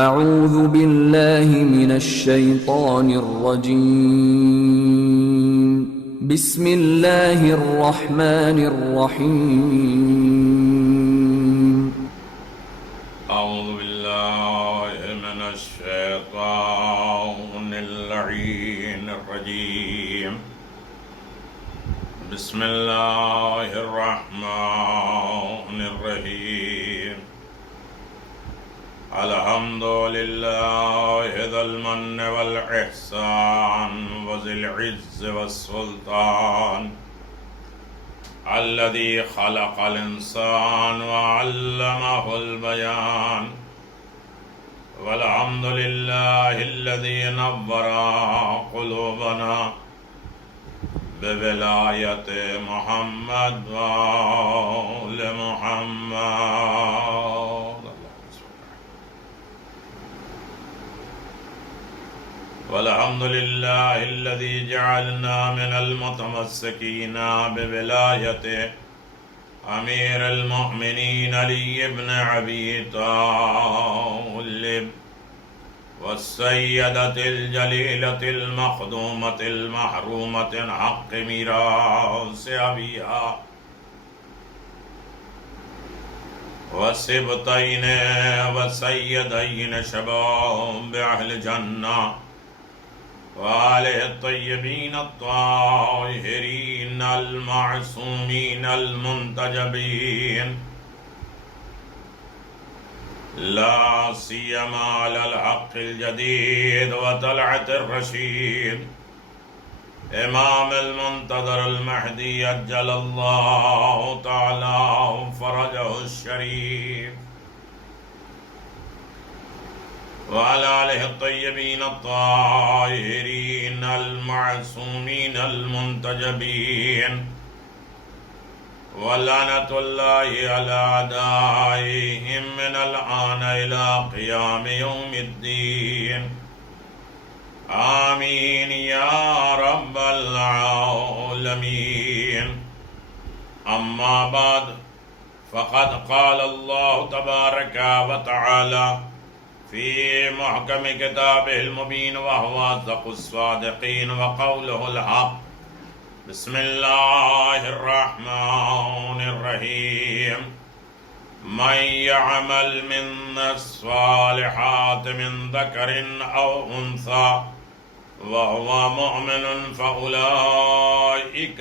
اعوذ باللہ من الشیطان الرجیم بسم اللہ الرحمن الرحیم اعوذ باللہ من الشیطان اللعین الرجیم بسم اللہ الرحمن الرحیم الحمد للہ ذی المن والاحسان وذی العز والسلطان الذي خلق الإنسان وعلمه البيان والحمد لله الذي نور قلوبنا بولاية محمد وآل محمد والحمد لله الذي جعلنا من المتمسكين بولاية أمير المؤمنين علي بن أبي طالب والسيدة الجليلة المخدومة المحرومة عن حق ميراث أبيها والسبطين والسيدين شباب أهل الجنة وآله الطيبين الطاهرين المعصومين المنتجبين لا سيما على الحق الجديد وطلعة الرشيد إمام المنتظر المهدي أجل الله تعالى فرجه الشريف وعلى آله الطيبين الطاهرين المعصومين المنتجبين ولعنة الله على أعدائهم من الآن إلى قيام يوم الدين آمين يا رب العالمين. أما بعد فقد قال الله تبارك وتعالى في محكم كتابه المبين وهو أصدق الصادقين وقوله الحق. بسم الله الرحمن الرحيم. من يعمل من الصالحات من ذكر أو أنثى وهو مؤمن فأولئك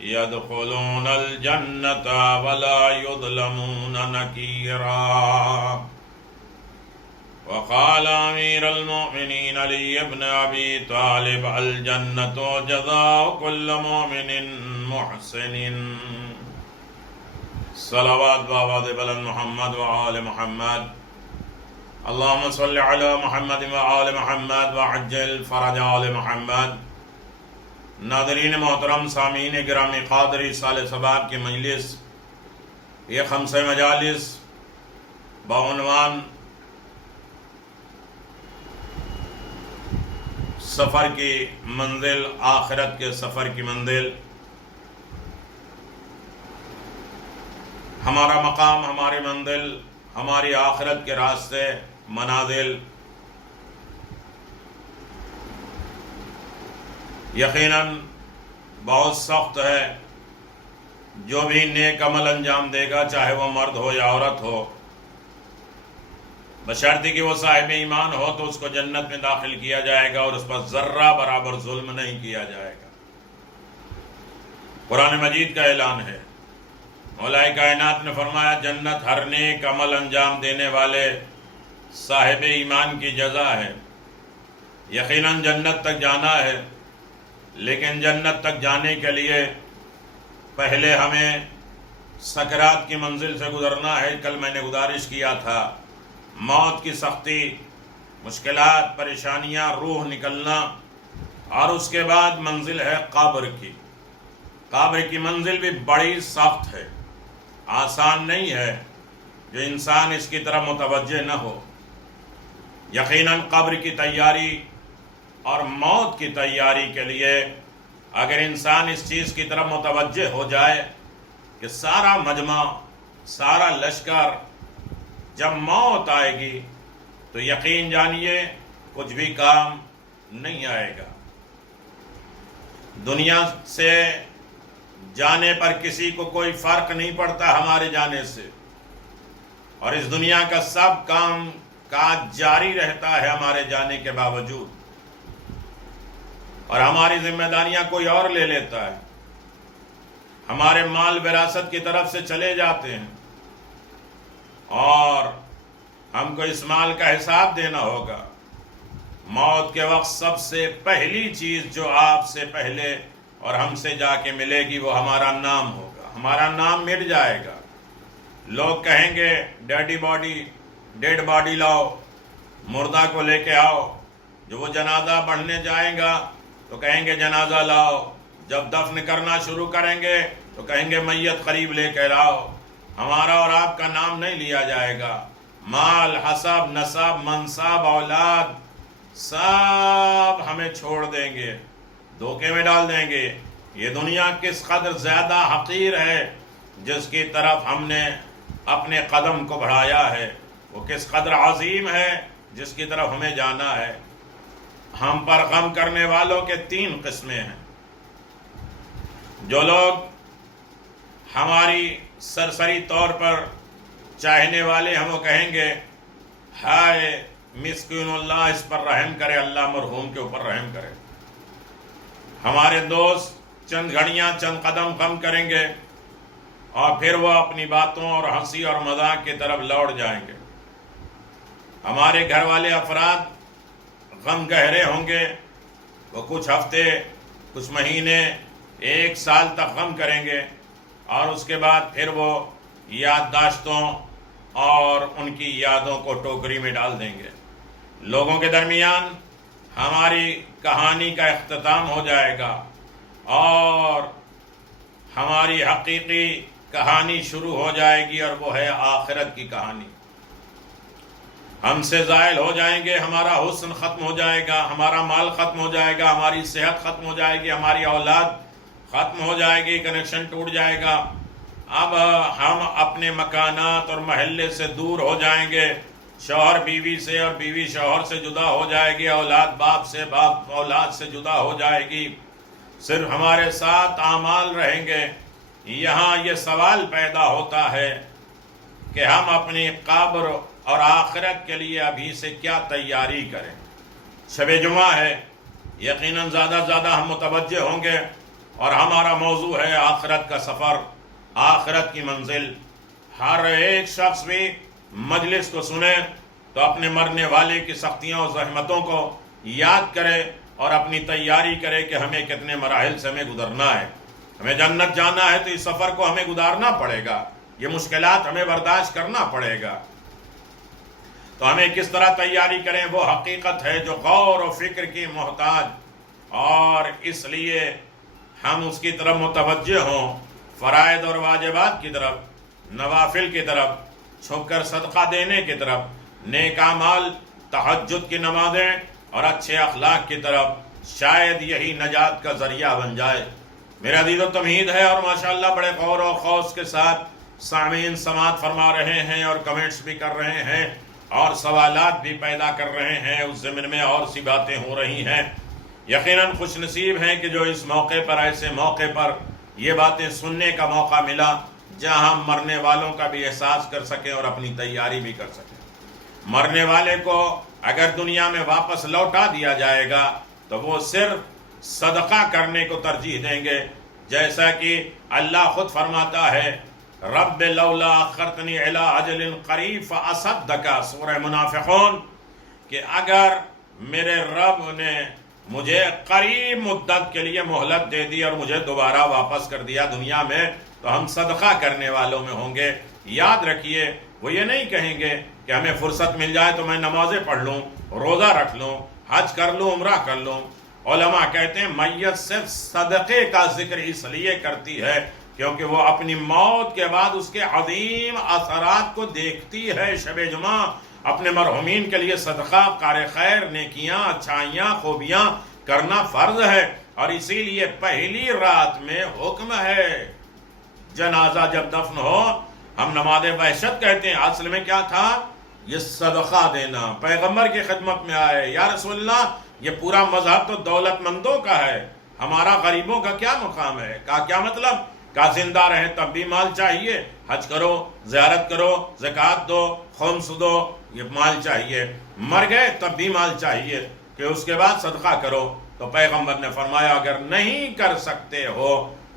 يدخلون الجنة ولا يظلمون نكيرا. وقال أمير المؤمنين علي بن أبي طالب الجنة جزاء كل مؤمن محسن. صلوات بآباد بلند محمد وآل محمد. اللهم صل على محمد وآل محمد وعجل فرج آل محمد. ناظرین محترم، سامعین گرامی، قادری سال ثبات کی مجلس، یہ خمسہ مجالس بعنوان سفر کی منزل، آخرت کے سفر کی منزل. ہمارا مقام، ہماری منزل، ہماری آخرت کے راستے، منازل یقیناً بہت سخت ہے. جو بھی نیک عمل انجام دے گا، چاہے وہ مرد ہو یا عورت ہو، بشرطی کہ وہ صاحب ایمان ہو، تو اس کو جنت میں داخل کیا جائے گا اور اس پر ذرہ برابر ظلم نہیں کیا جائے گا. قرآن مجید کا اعلان ہے. مولا کائنات نے فرمایا جنت ہر نیک عمل انجام دینے والے صاحب ایمان کی جزا ہے. یقیناً جنت تک جانا ہے، لیکن جنت تک جانے کے لیے پہلے ہمیں سکرات کی منزل سے گزرنا ہے. کل میں نے گزارش کیا تھا، موت کی سختی، مشکلات، پریشانیاں، روح نکلنا، اور اس کے بعد منزل ہے قبر کی. قبر کی منزل بھی بڑی سخت ہے، آسان نہیں ہے جو انسان اس کی طرف متوجہ نہ ہو. یقیناً قبر کی تیاری اور موت کی تیاری کے لیے اگر انسان اس چیز کی طرف متوجہ ہو جائے کہ سارا مجمع، سارا لشکر جب موت آئے گی تو یقین جانیے کچھ بھی کام نہیں آئے گا. دنیا سے جانے پر کسی کو کوئی فرق نہیں پڑتا ہمارے جانے سے، اور اس دنیا کا سب کام کاج جاری رہتا ہے ہمارے جانے کے باوجود، اور ہماری ذمہ داریاں کوئی اور لے لیتا ہے. ہمارے مال وراثت کی طرف سے چلے جاتے ہیں، اور ہم کو اس مال کا حساب دینا ہوگا. موت کے وقت سب سے پہلی چیز جو آپ سے پہلے اور ہم سے جا کے ملے گی وہ ہمارا نام ہوگا. ہمارا نام مٹ جائے گا. لوگ کہیں گے ڈیڈ باڈی لاؤ، مردہ کو لے کے آؤ. جو وہ جنازہ پڑھنے جائیں گا تو کہیں گے جنازہ لاؤ. جب دفن کرنا شروع کریں گے تو کہیں گے میت قریب لے کے لاؤ. ہمارا اور آپ کا نام نہیں لیا جائے گا. مال، حسب، نسب، منصب، اولاد سب ہمیں چھوڑ دیں گے، دھوکے میں ڈال دیں گے. یہ دنیا کس قدر زیادہ حقیر ہے جس کی طرف ہم نے اپنے قدم کو بڑھایا ہے، وہ کس قدر عظیم ہے جس کی طرف ہمیں جانا ہے. ہم پر غم کرنے والوں کے 3 قسمیں ہیں. جو لوگ ہماری سرسری طور پر چاہنے والے ہم وہ کہیں گے ہائے مسکین اللہ اس پر رحم کرے، اللہ مرحوم کے اوپر رحم کرے. ہمارے دوست چند گھڑیاں چند قدم غم کریں گے اور پھر وہ اپنی باتوں اور ہنسی اور مذاق کی طرف لوٹ جائیں گے. ہمارے گھر والے افراد غم گہرے ہوں گے، وہ کچھ ہفتے، کچھ مہینے، 1 سال تک غم کریں گے، اور اس کے بعد پھر وہ یادداشتوں اور ان کی یادوں کو ٹوکری میں ڈال دیں گے. لوگوں کے درمیان ہماری کہانی کا اختتام ہو جائے گا اور ہماری حقیقی کہانی شروع ہو جائے گی، اور وہ ہے آخرت کی کہانی. ہم سے زائل ہو جائیں گے، ہمارا حسن ختم ہو جائے گا، ہمارا مال ختم ہو جائے گا، ہماری صحت ختم ہو جائے گی، ہماری اولاد ختم ہو جائے گی، کنیکشن ٹوٹ جائے گا. اب ہم اپنے مکانات اور محلے سے دور ہو جائیں گے، شوہر بیوی سے اور بیوی شوہر سے جدا ہو جائے گی، اولاد باپ سے، باپ اولاد سے جدا ہو جائے گی. صرف ہمارے ساتھ اعمال رہیں گے. یہاں یہ سوال پیدا ہوتا ہے کہ ہم اپنی قبر اور آخرت کے لیے ابھی سے کیا تیاری کریں. شب جمعہ ہے، یقیناً زیادہ زیادہ ہم متوجہ ہوں گے، اور ہمارا موضوع ہے آخرت کا سفر، آخرت کی منزل. ہر ایک شخص بھی مجلس کو سنے تو اپنے مرنے والے کی سختیوں اور زحمتوں کو یاد کرے اور اپنی تیاری کرے کہ ہمیں کتنے مراحل سے ہمیں گزرنا ہے. ہمیں جنت جانا ہے تو اس سفر کو ہمیں گزارنا پڑے گا، یہ مشکلات ہمیں برداشت کرنا پڑے گا. تو ہمیں کس طرح تیاری کریں وہ حقیقت ہے جو غور و فکر کی محتاج، اور اس لیے ہم اس کی طرف متوجہ ہوں. فرائض اور واجبات کی طرف، نوافل کی طرف، چھپ کر صدقہ دینے کی طرف، نیک اعمال، تہجد کی نمازیں اور اچھے اخلاق کی طرف. شاید یہی نجات کا ذریعہ بن جائے. میرا عزیز و تمہید ہے، اور ماشاءاللہ بڑے غور و خوض کے ساتھ سامعین سماعت فرما رہے ہیں اور کمنٹس بھی کر رہے ہیں اور سوالات بھی پیدا کر رہے ہیں. اس ضمن میں اور سی باتیں ہو رہی ہیں. یقیناً خوش نصیب ہیں کہ جو اس موقع پر، ایسے موقع پر یہ باتیں سننے کا موقع ملا جہاں ہم مرنے والوں کا بھی احساس کر سکیں اور اپنی تیاری بھی کر سکیں. مرنے والے کو اگر دنیا میں واپس لوٹا دیا جائے گا تو وہ صرف صدقہ کرنے کو ترجیح دیں گے، جیسا کہ اللہ خود فرماتا ہے رب لولا اخرتنی الی اجل قریب فاصدق، سورہ منافقون، کہ اگر میرے رب نے مجھے قریب مدت کے لیے مہلت دے دی اور مجھے دوبارہ واپس کر دیا دنیا میں تو ہم صدقہ کرنے والوں میں ہوں گے. یاد رکھیے، وہ یہ نہیں کہیں گے کہ ہمیں فرصت مل جائے تو میں نمازیں پڑھ لوں، روزہ رکھ لوں، حج کر لوں، عمرہ کر لوں. علماء کہتے ہیں میت صرف صدقے کا ذکر اس لیے کرتی ہے کیونکہ وہ اپنی موت کے بعد اس کے عظیم اثرات کو دیکھتی ہے. شب جمعہ اپنے مرحومین کے لیے صدقہ، کار خیر، نیکیاں، اچھائیاں، خوبیاں کرنا فرض ہے، اور اسی لیے پہلی رات میں حکم ہے جنازہ جب دفن ہو ہم نماز وحشت کہتے ہیں. اصل میں کیا تھا؟ یہ صدقہ دینا، پیغمبر کی خدمت میں آئے، یا رسول اللہ یہ پورا مذہب تو دولت مندوں کا ہے، ہمارا غریبوں کا کیا مقام ہے؟ کیا مطلب؟ زندہ رہیں تب بھی مال چاہیے، حج کرو، زیارت کرو، زکوٰۃ دو، خمس دو، یہ مال چاہیے، مر گئے تب بھی مال چاہیے کہ اس کے بعد صدقہ کرو۔ تو پیغمبر نے فرمایا اگر نہیں کر سکتے ہو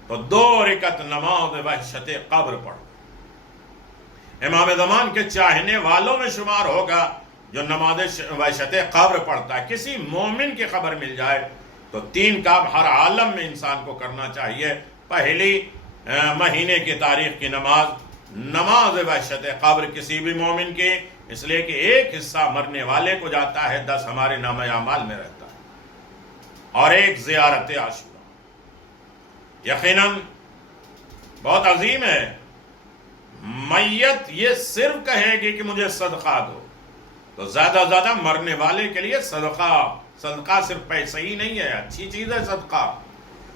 تو 2 رکعت نماز وحشت قبر پڑھو۔ امام زمان کے چاہنے والوں میں شمار ہوگا جو نماز وحشت قبر پڑھتا ہے۔ کسی مومن کی خبر مل جائے تو 3 کام ہر عالم میں انسان کو کرنا چاہیے۔ پہلی مہینے کی تاریخ کی نماز وحشت قبر کسی بھی مومن کی، اس لیے کہ ایک حصہ مرنے والے کو جاتا ہے، 10 ہمارے نامہ اعمال میں رہتا ہے، اور ایک زیارت عاشورہ یقیناً بہت عظیم ہے۔ میت یہ صرف کہے گی کہ مجھے صدقہ دو، تو زیادہ زیادہ مرنے والے کے لیے صدقہ صرف پیسے ہی نہیں ہے، اچھی چیز ہے صدقہ،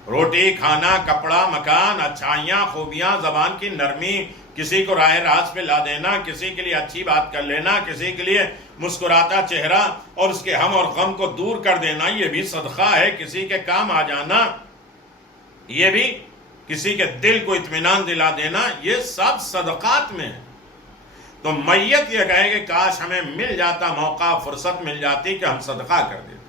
روٹی، کھانا، کپڑا، مکان، اچھائیاں، خوبیاں، زبان کی نرمی، کسی کو راہ راست پہ لا دینا، کسی کے لیے اچھی بات کر لینا، کسی کے لیے مسکراتا چہرہ اور اس کے ہم اور غم کو دور کر دینا، یہ بھی صدقہ ہے۔ کسی کے کام آ جانا، یہ بھی کسی کے دل کو اطمینان دلا دینا، یہ سب صدقات میں ہے۔ تو میت یہ کہے کہ کاش ہمیں مل جاتا موقع، فرصت مل جاتی کہ ہم صدقہ کر دیتے۔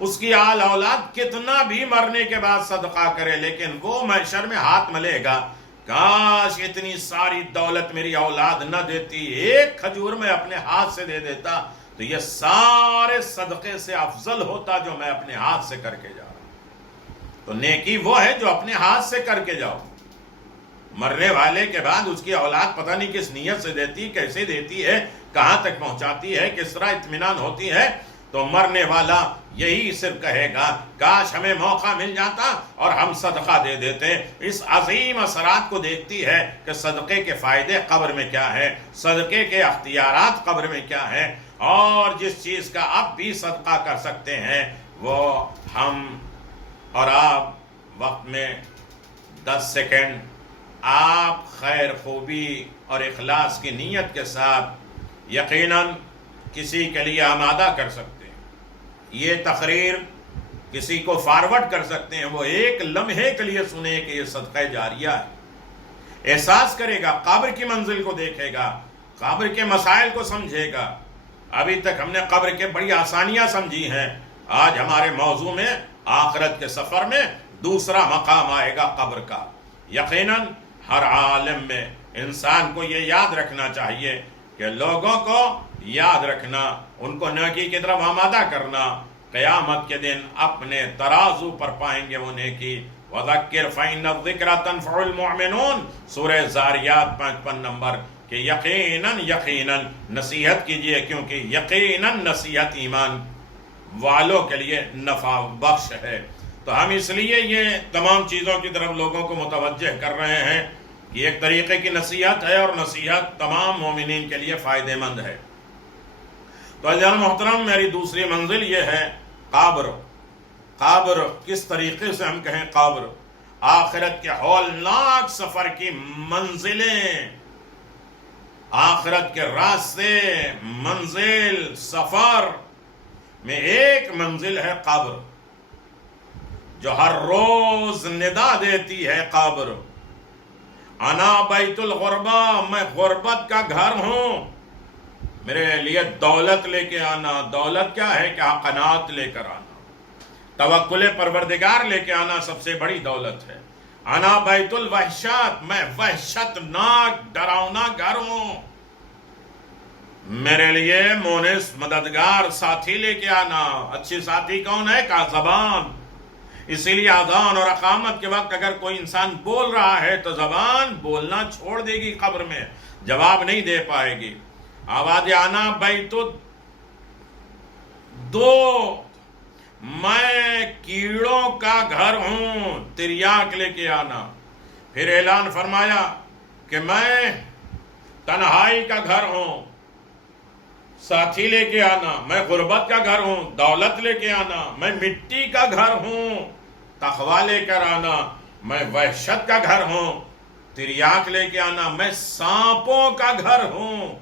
اس کی آل اولاد کتنا بھی مرنے کے بعد صدقہ کرے، لیکن وہ محشر میں ہاتھ ملے گا، کاش اتنی ساری دولت میری اولاد نہ دیتی، ایک کھجور میں اپنے ہاتھ سے دے دیتا تو یہ سارے صدقے سے افضل ہوتا جو میں اپنے ہاتھ سے کر کے جا رہا ہوں۔ تو نیکی وہ ہے جو اپنے ہاتھ سے کر کے جاؤ۔ مرنے والے کے بعد اس کی اولاد پتہ نہیں کس نیت سے دیتی، کیسے دیتی ہے، کہاں تک پہنچاتی ہے، کس طرح اطمینان ہوتی ہے۔ تو مرنے والا یہی صرف کہے گا کاش ہمیں موقع مل جاتا اور ہم صدقہ دے دیتے۔ اس عظیم اثرات کو دیکھتی ہے کہ صدقے کے فائدے قبر میں کیا ہے، صدقے کے اختیارات قبر میں کیا ہے، اور جس چیز کا اب بھی صدقہ کر سکتے ہیں وہ ہم اور آپ وقت میں 10 سیکنڈ آپ خیر خوبی اور اخلاص کی نیت کے ساتھ یقیناً کسی کے لیے آمادہ کر سکتے ہیں۔ یہ تقریر کسی کو فارورڈ کر سکتے ہیں، وہ ایک لمحے کے لیے سنے کہ یہ صدقہ جاریہ ہے، احساس کرے گا، قبر کی منزل کو دیکھے گا، قبر کے مسائل کو سمجھے گا۔ ابھی تک ہم نے قبر کے بڑی آسانیاں سمجھی ہیں، آج ہمارے موضوع میں آخرت کے سفر میں دوسرا مقام آئے گا قبر کا۔ یقیناً ہر عالم میں انسان کو یہ یاد رکھنا چاہیے کہ لوگوں کو یاد رکھنا، ان کو نیکی کی طرف آمادہ کرنا، قیامت کے دن اپنے ترازو پر پائیں گے وہ نیکی۔ وَذَكِّرْ فَإِنَّ الذِّكْرَ تَنفَعُ الْمُؤْمِنُونَ، سورہ زاریات 55 نمبر، کہ یقیناً نصیحت کیجئے، کیونکہ یقیناً نصیحت ایمان والوں کے لیے نفع بخش ہے۔ تو ہم اس لیے یہ تمام چیزوں کی طرف لوگوں کو متوجہ کر رہے ہیں کہ ایک طریقے کی نصیحت ہے، اور نصیحت تمام مومنین کے لیے فائدہ مند ہے۔ تو عزیزان محترم، میری دوسری منزل یہ ہے قبر۔ قبر کس طریقے سے ہم کہیں قبر، آخرت کے ہولناک سفر کی منزلیں، آخرت کے راستے، منزل، سفر میں ایک منزل ہے قبر، جو ہر روز ندا دیتی ہے قبر، انا بیت الغربہ، میں غربت کا گھر ہوں، میرے لیے دولت لے کے آنا۔ دولت کیا ہے؟ کہ قناعت لے کر آنا، توکل پروردگار لے کے آنا سب سے بڑی دولت ہے۔ انا بیت الوحشات، میں وحشت ناک ڈراؤنا گھر ہوں، میرے لیے مونس مددگار ساتھی لے کے آنا۔ اچھی ساتھی کون ہے؟ کہ زبان۔ اسی لیے اذان اور اقامت کے وقت اگر کوئی انسان بول رہا ہے تو زبان بولنا چھوڑ دے گی، قبر میں جواب نہیں دے پائے گی۔ آواز آنا بیت دو، میں کیڑوں کا گھر ہوں، تریاک لے کے آنا۔ پھر اعلان فرمایا کہ میں تنہائی کا گھر ہوں، ساتھی لے کے آنا۔ میں غربت کا گھر ہوں، دولت لے کے آنا۔ میں مٹی کا گھر ہوں، تقوی لے کر آنا۔ میں وحشت کا گھر ہوں، تریاک لے کے آنا۔ میں سانپوں کا گھر ہوں،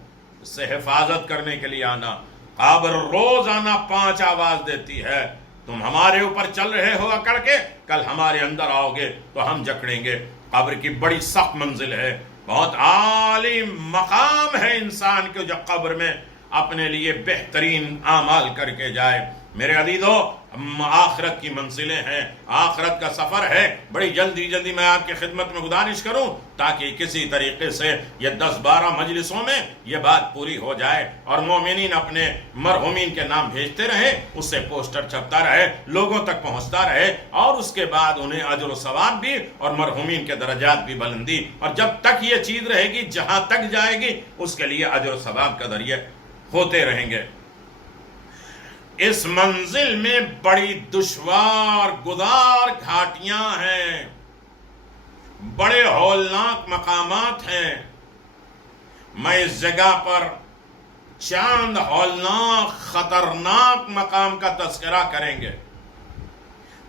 اس سے حفاظت کرنے کے لیے آنا. قبر روزانہ 5 آواز دیتی ہے, تم ہمارے اوپر چل رہے ہو اکڑ کے, کل ہمارے اندر آؤ گے تو ہم جکڑیں گے. قبر کی بڑی سخت منزل ہے, بہت عالی مقام ہے انسان کو جو قبر میں اپنے لیے بہترین اعمال کر کے جائے. میرے عزیزو, آخرت کی منزلیں ہیں, آخرت کا سفر ہے. بڑی جلدی میں آپ کی خدمت میں گزارش کروں تاکہ کسی طریقے سے یہ 10-12 مجلسوں میں یہ بات پوری ہو جائے اور مومنین اپنے مرحومین کے نام بھیجتے رہے, اس سے پوسٹر چھپتا رہے, لوگوں تک پہنچتا رہے, اور اس کے بعد انہیں اجر و ثواب بھی اور مرحومین کے درجات بھی بلندی. اور جب تک یہ چیز رہے گی, جہاں تک جائے گی, اس کے لیے اجر و ثواب کا ذریعہ ہوتے رہیں گے. اس منزل میں بڑی دشوار گزار گھاٹیاں ہیں, بڑے ہولناک مقامات ہیں. میں اس جگہ پر چند ہولناک خطرناک مقام کا تذکرہ کریں گے.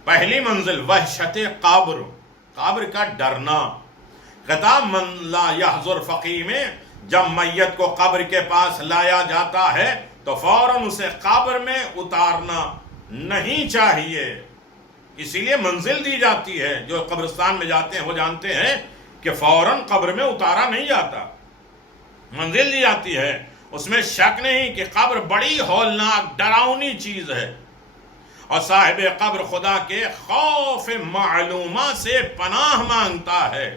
پہلی منزل وحشت قبر, قبر کا ڈرنا. خطاب من لا یحضر فقی میں جب میت کو قبر کے پاس لایا جاتا ہے تو فوراً اسے قبر میں اتارنا نہیں چاہیے. اسی لیے منزل دی جاتی ہے. جو قبرستان میں جاتے ہیں وہ جانتے ہیں کہ فوراً قبر میں اتارا نہیں جاتا, منزل دی جاتی ہے. اس میں شک نہیں کہ قبر بڑی ہولناک ڈراؤنی چیز ہے, اور صاحب قبر خدا کے خوف معلومہ سے پناہ مانگتا ہے.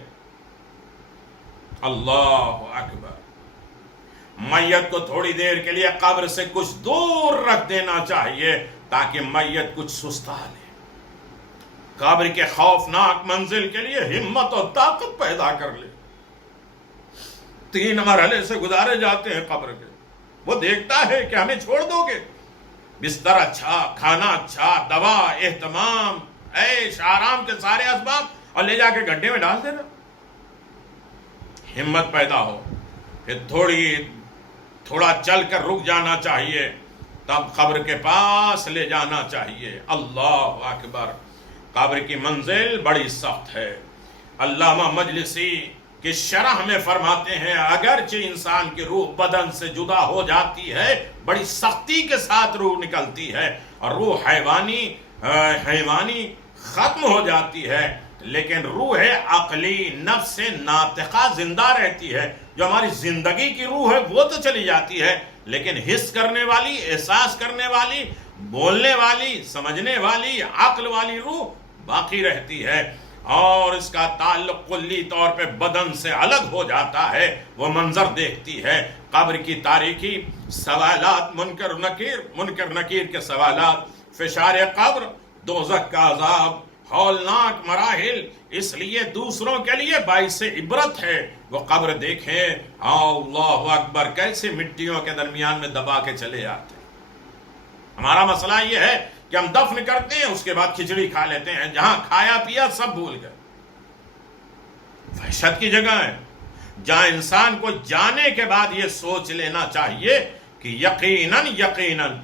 اللہ اکبر. میت کو تھوڑی دیر کے لیے قبر سے کچھ دور رکھ دینا چاہیے تاکہ میت کچھ سستا لے. قبر کے خوفناک منزل کے لیے ہمت اور طاقت پیدا کر لے. 3 مرحلے سے گزارے جاتے ہیں قبر کے. وہ دیکھتا ہے کہ ہمیں چھوڑ دو گے, بستر اچھا, کھانا اچھا, دوا, اہتمام, عیش آرام کے سارے اسباب, اور لے جا کے گڈھے میں ڈال دینا. ہمت پیدا ہو, پھر تھوڑا چل کر رک جانا چاہیے, تب قبر کے پاس لے جانا چاہیے. اللہ اکبر. قبر کی منزل بڑی سخت ہے. علامہ مجلسی کی شرح میں فرماتے ہیں اگرچہ انسان کی روح بدن سے جدا ہو جاتی ہے, بڑی سختی کے ساتھ روح نکلتی ہے, اور روح حیوانی ختم ہو جاتی ہے, لیکن روح عقلی نفس ناطقہ زندہ رہتی ہے. جو ہماری زندگی کی روح ہے وہ تو چلی جاتی ہے, لیکن حس کرنے والی, احساس کرنے والی, بولنے والی, سمجھنے والی, عقل والی روح باقی رہتی ہے, اور اس کا تعلق کلی طور پہ بدن سے الگ ہو جاتا ہے. وہ منظر دیکھتی ہے. قبر کی تاریکی, سوالات, منکر نکیر کے سوالات, فشار قبر, دوزخ کا عذاب, ہولناک مراحل, اس لیے دوسروں کے لیے باعث عبرت ہے. وہ قبر دیکھیں, اللہ اکبر, کیسے مٹیوں کے درمیان میں دبا کے چلے آتے. ہمارا مسئلہ یہ ہے کہ ہم دفن کرتے ہیں, اس کے بعد کھچڑی کھا لیتے ہیں, جہاں کھایا پیا سب بھول گئے. وحشت کی جگہ ہے جہاں انسان کو جانے کے بعد یہ سوچ لینا چاہیے کہ یقیناً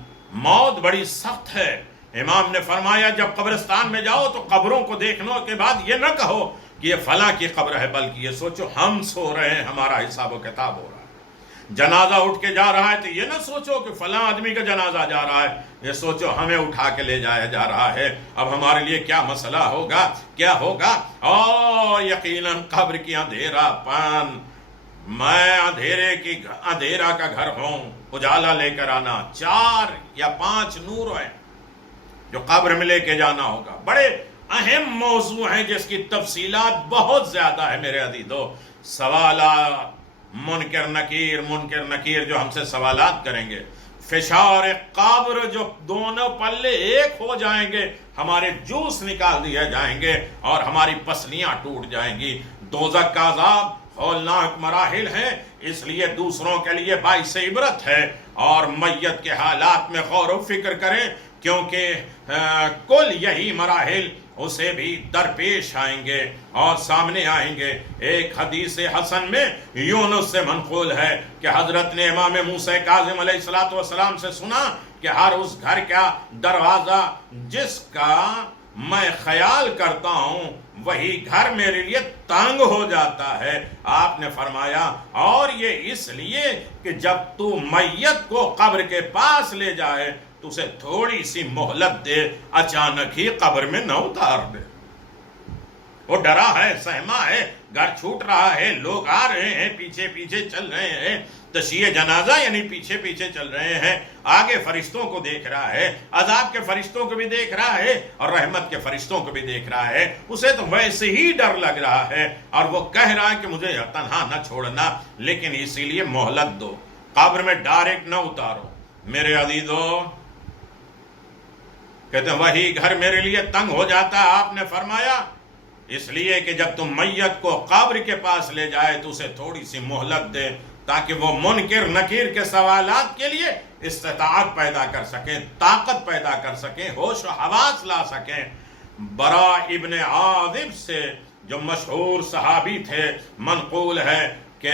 موت بڑی سخت ہے. امام نے فرمایا جب قبرستان میں جاؤ تو قبروں کو دیکھنے کے بعد یہ نہ کہو کہ یہ فلاں کی قبر ہے, بلکہ یہ سوچو ہم سو رہے ہیں, ہمارا حساب و کتاب ہو رہا ہے. جنازہ اٹھ کے جا رہا ہے تو یہ نہ سوچو کہ فلاں آدمی کا جنازہ جا رہا ہے, یہ سوچو ہمیں اٹھا کے لے جایا جا رہا ہے, اب ہمارے لیے کیا مسئلہ ہوگا, کیا ہوگا. اور یقیناً قبر کی اندھیرا پان, میں اندھیرا کا گھر ہوں, اجالا لے کر آنا. 4 یا 5 نور ہیں جو قبر میں لے کے جانا ہوگا. بڑے اہم موضوع ہیں جس کی تفصیلات بہت زیادہ ہے میرے عزیزو. سوالات, منکر نکیر جو ہم سے سوالات کریں گے. فشار قبر, جو دونوں پلے ایک ہو جائیں گے, ہمارے جوس نکال دیے جائیں گے اور ہماری پسلیاں ٹوٹ جائیں گی. دوزخ کا عذاب ہولناک مراحل ہیں, اس لیے دوسروں کے لیے باعث عبرت ہے. اور میت کے حالات میں غور و فکر کریں, کیونکہ کل یہی مراحل اسے بھی درپیش آئیں گے اور سامنے آئیں گے. ایک حدیث حسن میں یونس سے منقول ہے کہ حضرت نے امام موسیٰ کاظم علیہ السلام سے سنا کہ ہر اس گھر کا دروازہ جس کا میں خیال کرتا ہوں وہی گھر میرے لیے تنگ ہو جاتا ہے۔ آپ نے فرمایا اور یہ اس لیے کہ جب تو میت کو قبر کے پاس لے جائے تو اسے تھوڑی سی مہلت دے، اچانک ہی قبر میں نہ اتار دے۔ وہ ڈرا ہے، سہما ہے، گھر چھوٹ رہا ہے، لوگ آ رہے ہیں، پیچھے پیچھے چل رہے ہیں، تشییع جنازہ یعنی پیچھے پیچھے چل رہے ہیں، آگے فرشتوں کو دیکھ رہا ہے، عذاب کے فرشتوں کو بھی دیکھ رہا ہے اور رحمت کے فرشتوں کو بھی دیکھ رہا ہے۔ اسے تو ویسے ہی ڈر لگ رہا ہے اور وہ کہہ رہا ہے کہ مجھے تنہا نہ چھوڑنا، لیکن اسی لیے مہلت دو، قبر میں ڈائریکٹ نہ اتارو۔ میرے عزیزو، کہتے ہیں وہی گھر میرے لیے تنگ ہو جاتا ہے۔ آپ نے فرمایا اس لیے کہ جب تم میت کو قبر کے پاس لے جائے تو اسے تھوڑی سی مہلت دے تاکہ وہ منکر نکیر کے سوالات کے لیے استطاعت پیدا کر سکیں، طاقت پیدا کر سکیں، ہوش و حواس لا سکیں۔ برا ابن عازب سے جو مشہور صحابی تھے، منقول ہے کہ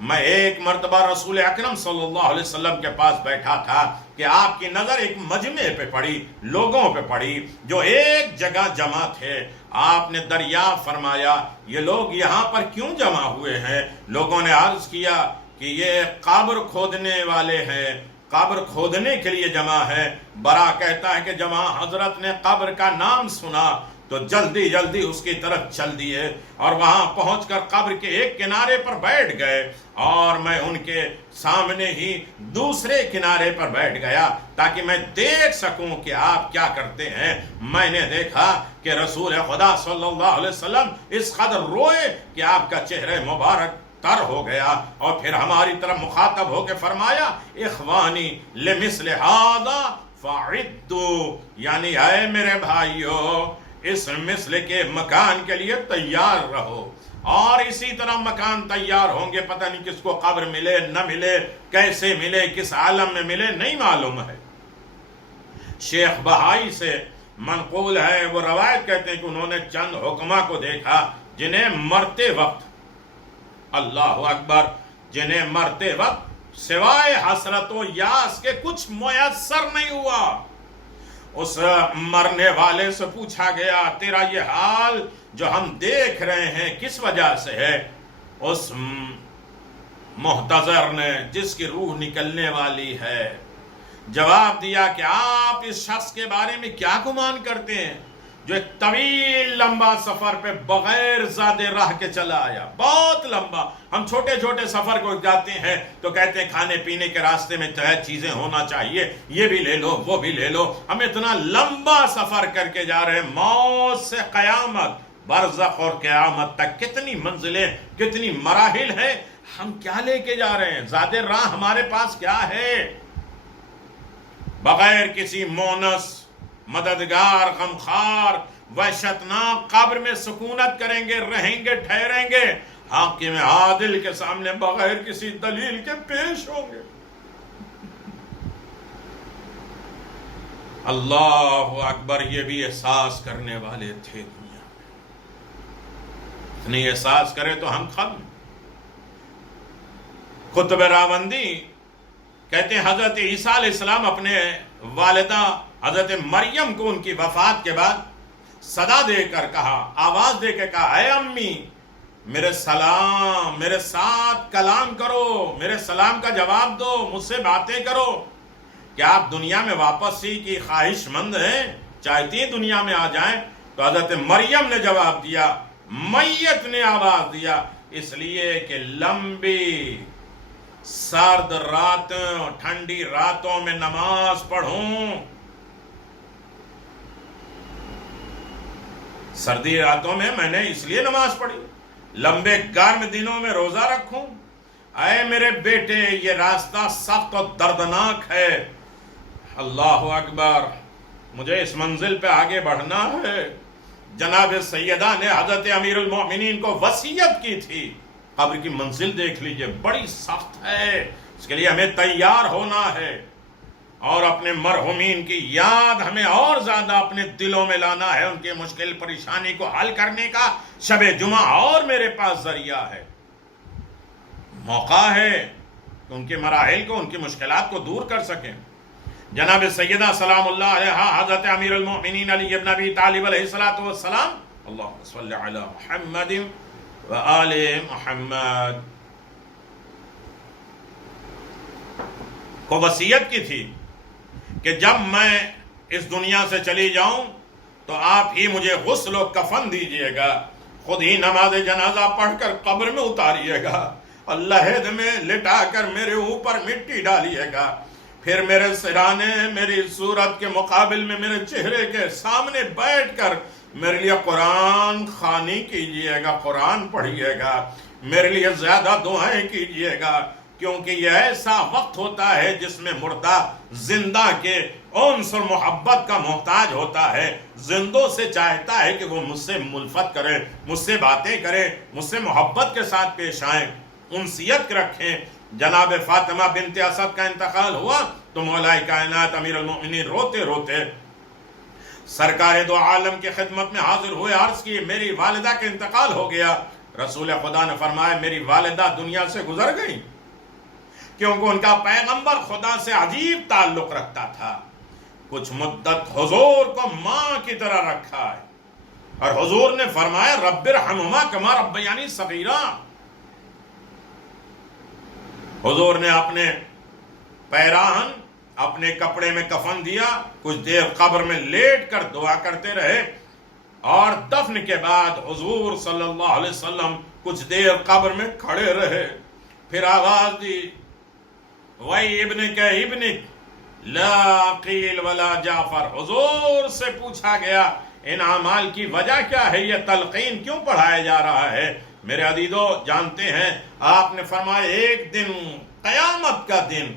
میں ایک مرتبہ رسول اکرم صلی اللہ علیہ وسلم کے پاس بیٹھا تھا کہ آپ کی نظر ایک مجمع پہ پڑی، لوگوں پہ پڑی جو ایک جگہ جمع تھے۔ آپ نے دریافت فرمایا یہ لوگ یہاں پر کیوں جمع ہوئے ہیں؟ لوگوں نے عرض کیا کہ یہ قبر کھودنے والے ہیں، قبر کھودنے کے لیے جمع ہے۔ برا کہتا ہے کہ جب حضرت نے قبر کا نام سنا تو جلدی جلدی اس کی طرف چل دیے اور وہاں پہنچ کر قبر کے ایک کنارے پر بیٹھ گئے اور میں ان کے سامنے ہی دوسرے کنارے پر بیٹھ گیا تاکہ میں دیکھ سکوں کہ آپ کیا کرتے ہیں۔ میں نے دیکھا کہ رسول خدا صلی اللہ علیہ وسلم اس قدر روئے کہ آپ کا چہرہ مبارک تر ہو گیا اور پھر ہماری طرف مخاطب ہو کے فرمایا اخوانی لمثل ھذا فاعدوا، یعنی اے میرے بھائیو اس مثل کے مکان کے لیے تیار رہو، اور اسی طرح مکان تیار ہوں گے۔ پتہ نہیں کس کو قبر ملے نہ ملے، کیسے ملے، کس عالم میں ملے، نہیں معلوم ہے۔ شیخ بہائی سے منقول ہے، وہ روایت کہتے ہیں کہ انہوں نے چند حکما کو دیکھا جنہیں مرتے وقت، اللہ اکبر، جنہیں مرتے وقت سوائے حسرت و یاس کے کچھ میسر نہیں ہوا۔ اس مرنے والے سے پوچھا گیا تیرا یہ حال جو ہم دیکھ رہے ہیں کس وجہ سے ہے؟ اس محتضر نے، جس کی روح نکلنے والی ہے، جواب دیا کہ آپ اس شخص کے بارے میں کیا گمان کرتے ہیں جو ایک طویل لمبا سفر پہ بغیر زادے راہ کے چلا آیا، بہت لمبا۔ ہم چھوٹے چھوٹے سفر کو جاتے ہیں تو کہتے ہیں کھانے پینے کے راستے میں تحت چیزیں ہونا چاہیے، یہ بھی لے لو وہ بھی لے لو۔ ہم اتنا لمبا سفر کر کے جا رہے ہیں، موت سے قیامت، برزخ اور قیامت تک کتنی منزلیں، کتنی مراحل ہیں، ہم کیا لے کے جا رہے ہیں؟ زادے راہ ہمارے پاس کیا ہے؟ بغیر کسی مونس، مددگار، غمخوار، وحشتناک قبر میں سکونت کریں گے، رہیں گے، ٹھہریں گے، حاکم عادل کے سامنے بغیر کسی دلیل کے پیش ہوں گے۔ اللہ اکبر، یہ بھی احساس کرنے والے تھے دنیا میں، اتنی احساس کرے تو ہم ختم۔ قطب راوندی کہتے ہیں حضرت عیسیٰ علیہ السلام اپنے والدہ حضرت مریم کو ان کی وفات کے بعد صدا دے کر کہا، آواز دے کے کہا، اے امی میرے سلام، میرے ساتھ کلام کرو، میرے سلام کا جواب دو، مجھ سے باتیں کرو۔ کیا آپ دنیا میں واپسی کی خواہش مند ہیں؟ چاہتی ہیں دنیا میں آ جائیں؟ تو حضرت مریم نے جواب دیا، میت نے آواز دیا، اس لیے کہ لمبی سرد راتوں، ٹھنڈی راتوں میں نماز پڑھوں، سردی راتوں میں نے اس لیے نماز پڑھی، لمبے گرم دنوں میں روزہ رکھوں۔ اے میرے بیٹے یہ راستہ سخت اور دردناک ہے، اللہ اکبر، مجھے اس منزل پہ آگے بڑھنا ہے۔ جناب سیدہ نے حضرت امیر المومنین کو وصیت کی تھی، قبر کی منزل دیکھ لیجئے، بڑی سخت ہے، اس کے لیے ہمیں تیار ہونا ہے اور اپنے مرحومین کی یاد ہمیں اور زیادہ اپنے دلوں میں لانا ہے، ان کی مشکل پریشانی کو حل کرنے کا شب جمعہ اور میرے پاس ذریعہ ہے، موقع ہے کہ ان کے مراحل کو، ان کی مشکلات کو دور کر سکیں۔ جناب سیدہ سلام اللہ علیہا حضرت امیر المؤمنین علی ابن ابی طالب علیہ السلام، اللہم صلی علی محمد و آل محمد، کو وصیت کی تھی کہ جب میں اس دنیا سے چلی جاؤں تو آپ ہی مجھے غسل و کفن دیجئے گا، خود ہی نماز جنازہ پڑھ کر قبر میں اتاریے گا، لحد میں لٹا کر میرے اوپر مٹی ڈالیے گا، پھر میرے سرانے میری صورت کے مقابل میں میرے چہرے کے سامنے بیٹھ کر میرے لیے قرآن خوانی کیجئے گا، قرآن پڑھیے گا، میرے لیے زیادہ دعائیں کیجئے گا، کیونکہ یہ ایسا وقت ہوتا ہے جس میں مردہ زندہ کے انس اور محبت کا محتاج ہوتا ہے، زندوں سے چاہتا ہے کہ وہ مجھ سے ملفت کرے، مجھ سے باتیں کرے، مجھ سے محبت کے ساتھ پیش آئیں، انسیت رکھیں۔ جناب فاطمہ بنت اسد کا انتقال ہوا تو مولا کائنات امیر المؤمنین روتے روتے سرکار دو عالم کی خدمت میں حاضر ہوئے، عرض کی میری والدہ کا انتقال ہو گیا۔ رسول خدا نے فرمایا میری والدہ دنیا سے گزر گئی، کیونکہ ان کا پیغمبر خدا سے عجیب تعلق رکھتا تھا، کچھ مدت حضور کو ماں کی طرح رکھا ہے، اور حضور نے فرمایا رب ارحمہما کما ربیانی صغیرا۔ حضور نے اپنے پیراہن اپنے کپڑے میں کفن دیا، کچھ دیر قبر میں لیٹ کر دعا کرتے رہے، اور دفن کے بعد حضور صلی اللہ علیہ وسلم کچھ دیر قبر میں کھڑے رہے، پھر آواز دی وَإِ ابْنِكَ ابْنِكَ لَا قِيلَ وَلَا جعفر۔ حضور سے پوچھا گیا ان اعمال کی وجہ کیا ہے، یہ تلقین کیوں پڑھایا جا رہا ہے؟ میرے عزیزو جانتے ہیں آپ نے فرمایا ایک دن قیامت کا دن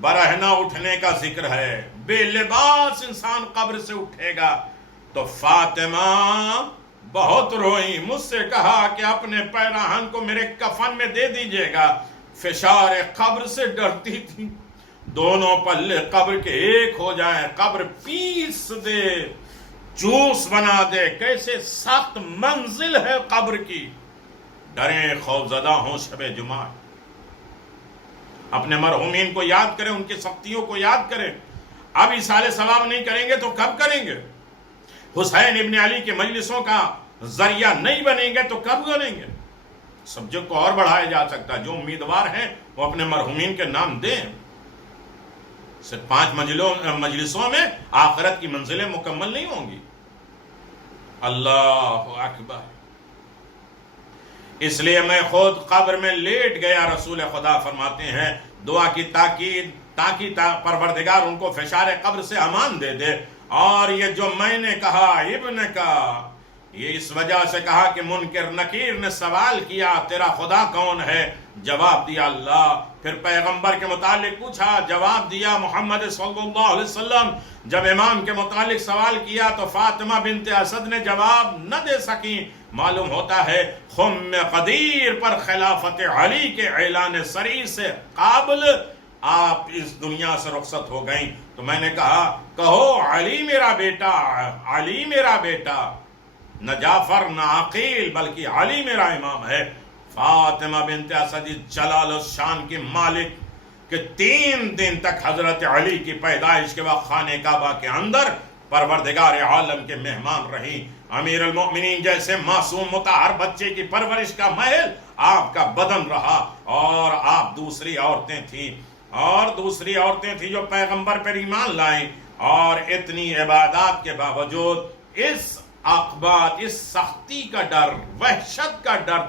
برہنہ اٹھنے کا ذکر ہے، بے لباس انسان قبر سے اٹھے گا۔ تو فاطمہ بہت روئی، مجھ سے کہا کہ اپنے پیراہن کو میرے کفن میں دے دیجئے گا، فشار قبر سے ڈرتی تھی، دونوں پلے قبر کے ایک ہو جائیں، قبر پیس دے، جوس بنا دے، کیسے سخت منزل ہے قبر کی، ڈریں خوفزدہ ہوں شب جمعہ۔ اپنے مرحومین کو یاد کریں، ان کی سختیوں کو یاد کریں۔ اب ایصال ثواب نہیں کریں گے تو کب کریں گے؟ حسین ابن علی کے مجلسوں کا ذریعہ نہیں بنیں گے تو کب بنیں گے؟ سبجیکٹ کو اور بڑھایا جا سکتا ہے، جو امیدوار ہیں وہ اپنے مرحومین کے نام دیں۔ صرف 5 مجلسوں میں آخرت کی منزلیں مکمل نہیں ہوں گی۔ اللہ اکبر۔ اس لیے میں خود قبر میں لیٹ گیا، رسول خدا فرماتے ہیں دعا کی تاکید تاکہ پروردگار ان کو فشار قبر سے امان دے دے۔ اور یہ جو میں نے کہا ابن کا، یہ اس وجہ سے کہا کہ منکر نکیر نے سوال کیا تیرا خدا کون ہے؟ جواب دیا اللہ۔ پھر پیغمبر کے متعلق پوچھا، جواب دیا محمد صلی اللہ علیہ وسلم۔ جب امام کے متعلق سوال کیا تو فاطمہ بنت اسد نے جواب نہ دے سکی۔ معلوم ہوتا ہے خم قدیر پر خلافت علی کے اعلان صریح سے قابل آپ اس دنیا سے رخصت ہو گئیں۔ تو میں نے کہا کہو علی میرا بیٹا، علی میرا بیٹا، نہ جعفر نہ عقیل بلکہ علی میرا امام ہے۔ فاطمہ بنت اسد جلال و شان کی مالک کہ 3 دن تک حضرت علی کی پیدائش کے وقت خانہ کعبہ کے اندر پروردگار عالم کے مہمان رہی۔ امیر المؤمنین جیسے معصوم مطہر بچے کی پرورش کا محل آپ کا بدن رہا، اور آپ دوسری عورتیں تھیں جو پیغمبر پر ایمان لائیں، اور اتنی عبادات کے باوجود اس عقبات، اس سختی کا ڈر، وحشت کا ڈر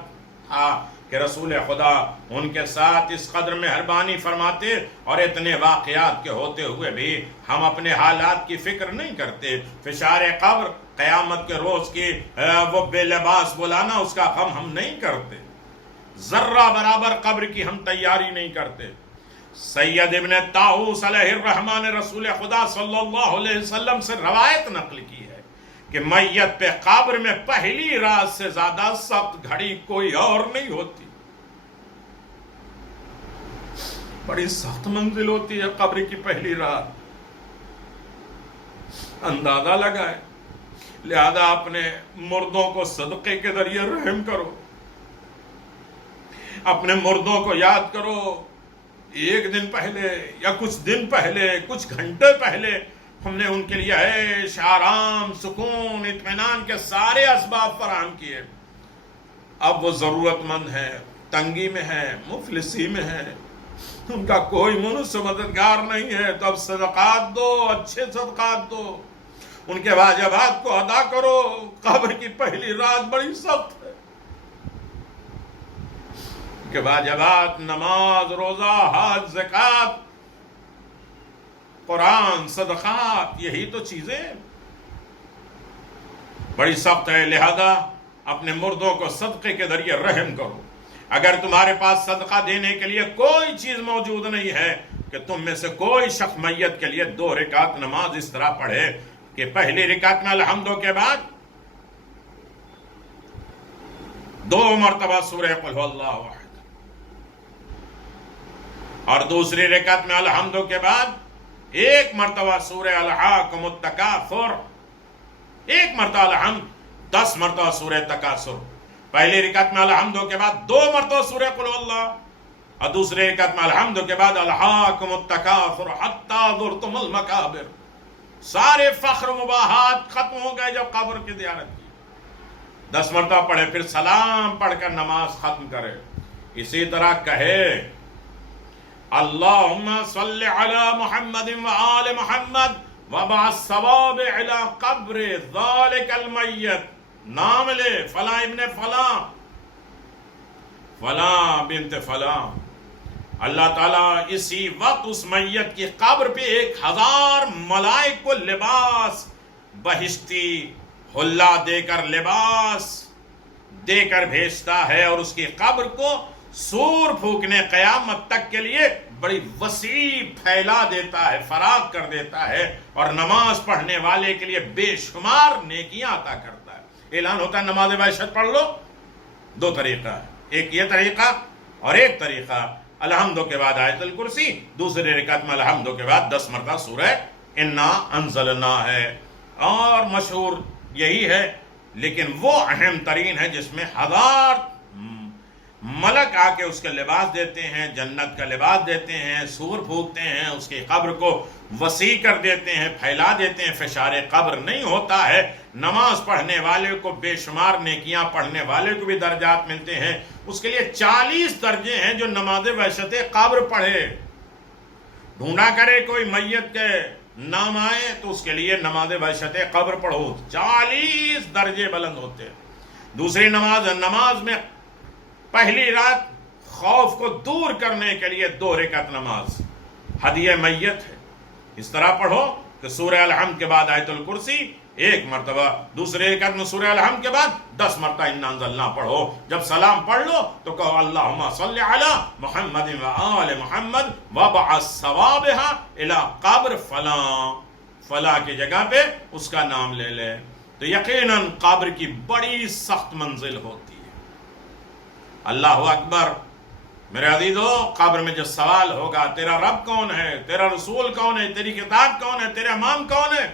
تھا کہ رسول خدا ان کے ساتھ اس قدر مہربانی فرماتے، اور اتنے واقعات کے ہوتے ہوئے بھی ہم اپنے حالات کی فکر نہیں کرتے۔ فشار قبر، قیامت کے روز کی وہ بے لباس بلانا، اس کا غم ہم نہیں کرتے، ذرہ برابر قبر کی ہم تیاری نہیں کرتے۔ سید ابن طاؤس علیہ الرحمہ نے رسول خدا صلی اللہ علیہ وسلم سے روایت نقل کی ہے کہ میت پہ قبر میں پہلی رات سے زیادہ سخت گھڑی کوئی اور نہیں ہوتی۔ بڑی سخت منزل ہوتی ہے قبر کی پہلی رات، اندازہ لگائے۔ لہذا اپنے مردوں کو صدقے کے ذریعے رحم کرو، اپنے مردوں کو یاد کرو، ایک دن پہلے یا کچھ دن پہلے، کچھ گھنٹے پہلے ہم نے ان کے لیے عیش، آرام، سکون، اطمینان کے سارے اسباب فراہم کیے. اب وہ ضرورت مند ہے، تنگی میں ہے، مفلسی میں ہے، ان کا کوئی منص مددگار نہیں ہے. تو اب صدقات دو، اچھے صدقات دو، ان کے واجبات کو ادا کرو. قبر کی پہلی رات بڑی سخت ہے. ان کے واجبات، نماز، روزہ، حج، زکوٰۃ، قرآن، صدقات، یہی تو چیزیں بڑی سخت ہے. لہذا اپنے مردوں کو صدقے کے ذریعے رحم کرو. اگر تمہارے پاس صدقہ دینے کے لیے کوئی چیز موجود نہیں ہے کہ تم میں سے کوئی شخص میت کے لیے 2 رکعت نماز اس طرح پڑھے کہ پہلی رکعت میں الحمدوں کے بعد 2 مرتبہ سورہ قل هو اللہ احد، اور دوسری رکعت میں الحمدوں کے بعد 1 مرتبہ سورہ الہاکم التکاثر، 1 مرتبہ الحمد، 10 مرتبہ سورہ تکاثر. پہلی رکعت میں الحمدوں کے بعد 2 مرتبہ سورہ قل هو اللہ، اور دوسری رکعت میں الحمدوں کے بعد الہاکم التکاثر حتی زرتم المقابر. سارے فخر مباحات ختم ہو گئے جب قبر کی زیارت کی. 10 مرتبہ پڑھے، پھر سلام پڑھ کر نماز ختم کرے. اسی طرح کہے اللہم صلی علی محمد وآل محمد وابعث ثواب علی قبر ذالک المیت. نام لے، فلاں ابن فلاں، فلاں بنت فلاں. اللہ تعالیٰ اسی وقت اس میت کی قبر پہ 1000 ملائک کو لباس بہشتی حلہ دے کر، لباس دے کر بھیجتا ہے، اور اس کی قبر کو سور پھونکنے قیامت تک کے لیے بڑی وسیع پھیلا دیتا ہے، فراغ کر دیتا ہے، اور نماز پڑھنے والے کے لیے بے شمار نیکیاں عطا کرتا ہے. اعلان ہوتا ہے نماز وحشت پڑھ لو. 2 طریقہ، ایک یہ طریقہ، اور ایک طریقہ الحمدوں کے بعد آیت الکرسی، دوسرے رکعت میں الحمدوں کے بعد 10 مرتبہ سورہ انا انزلنا ہے. اور مشہور یہی ہے، لیکن وہ اہم ترین ہے جس میں 1000 ملک آ کے اس کے لباس دیتے ہیں، جنت کا لباس دیتے ہیں، سور پھونکتے ہیں، اس کی قبر کو وسیع کر دیتے ہیں، پھیلا دیتے ہیں. فشار قبر نہیں ہوتا ہے. نماز پڑھنے والے کو بے شمار نیکیاں، پڑھنے والے کو بھی درجات ملتے ہیں. اس کے لیے 40 درجے ہیں جو نماز وحشت قبر پڑھے. ڈھونڈا کرے کوئی میت کے نام آئے تو اس کے لیے نماز وحشت قبر پڑھو. 40 درجے بلند ہوتے ہیں. دوسری نماز میں پہلی رات خوف کو دور کرنے کے لیے 2 رکعت نماز ہدیہ میت ہے. اس طرح پڑھو کہ سورہ الحمد کے بعد آیت الکرسی 1 مرتبہ، دوسرے رکعت میں سورہ الحمد کے بعد 10 مرتبہ انا انزلنا پڑھو. جب سلام پڑھ لو تو کہو اللہم صلی علی محمد وآل محمد وابعث ثوابہا الی قبر فلاں. فلاں کی جگہ پہ اس کا نام لے لے. تو یقیناً قبر کی بڑی سخت منزل ہوتی ہے. اللہ اکبر. میرے عزیزو، قبر میں جو سوال ہوگا تیرا رب کون ہے، تیرا رسول کون ہے، تیری کتاب کون ہے، تیرا امام کون ہے.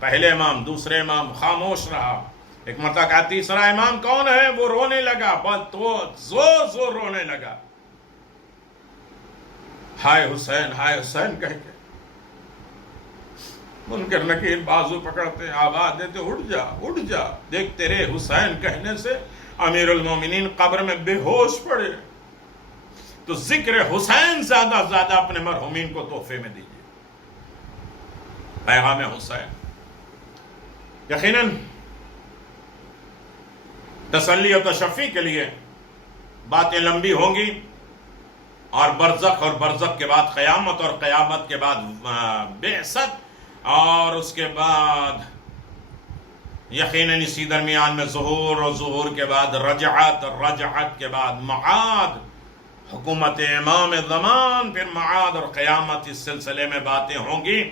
پہلے امام، دوسرے امام خاموش رہا. ایک مرتبہ کہا تیسرا امام کون ہے، وہ رونے لگا، بس تو زور زور رونے لگا. ہائے حسین، ہائے حسین کہہ کے منکر نکیر بازو پکڑتے، آواز دیتے اٹھ جا اٹھ جا. دیکھ تیرے حسین کہنے سے امیر المومنین قبر میں بے ہوش پڑے. تو ذکر حسین زیادہ زیادہ اپنے مرحومین کو تحفے میں دیجیے. پیغام حسین. یقیناً تسلی و تشفی کے لیے باتیں لمبی ہوں گی، اور برزخ، اور برزخ کے بعد قیامت، اور قیامت کے بعد بعثت، اور اس کے بعد یقیناً اسی درمیان میں ظہور، اور ظہور کے بعد رجعت، اور رجعت کے بعد معاد، حکومت امام زمان، پھر معاد اور قیامت. اس سلسلے میں باتیں ہوں گی.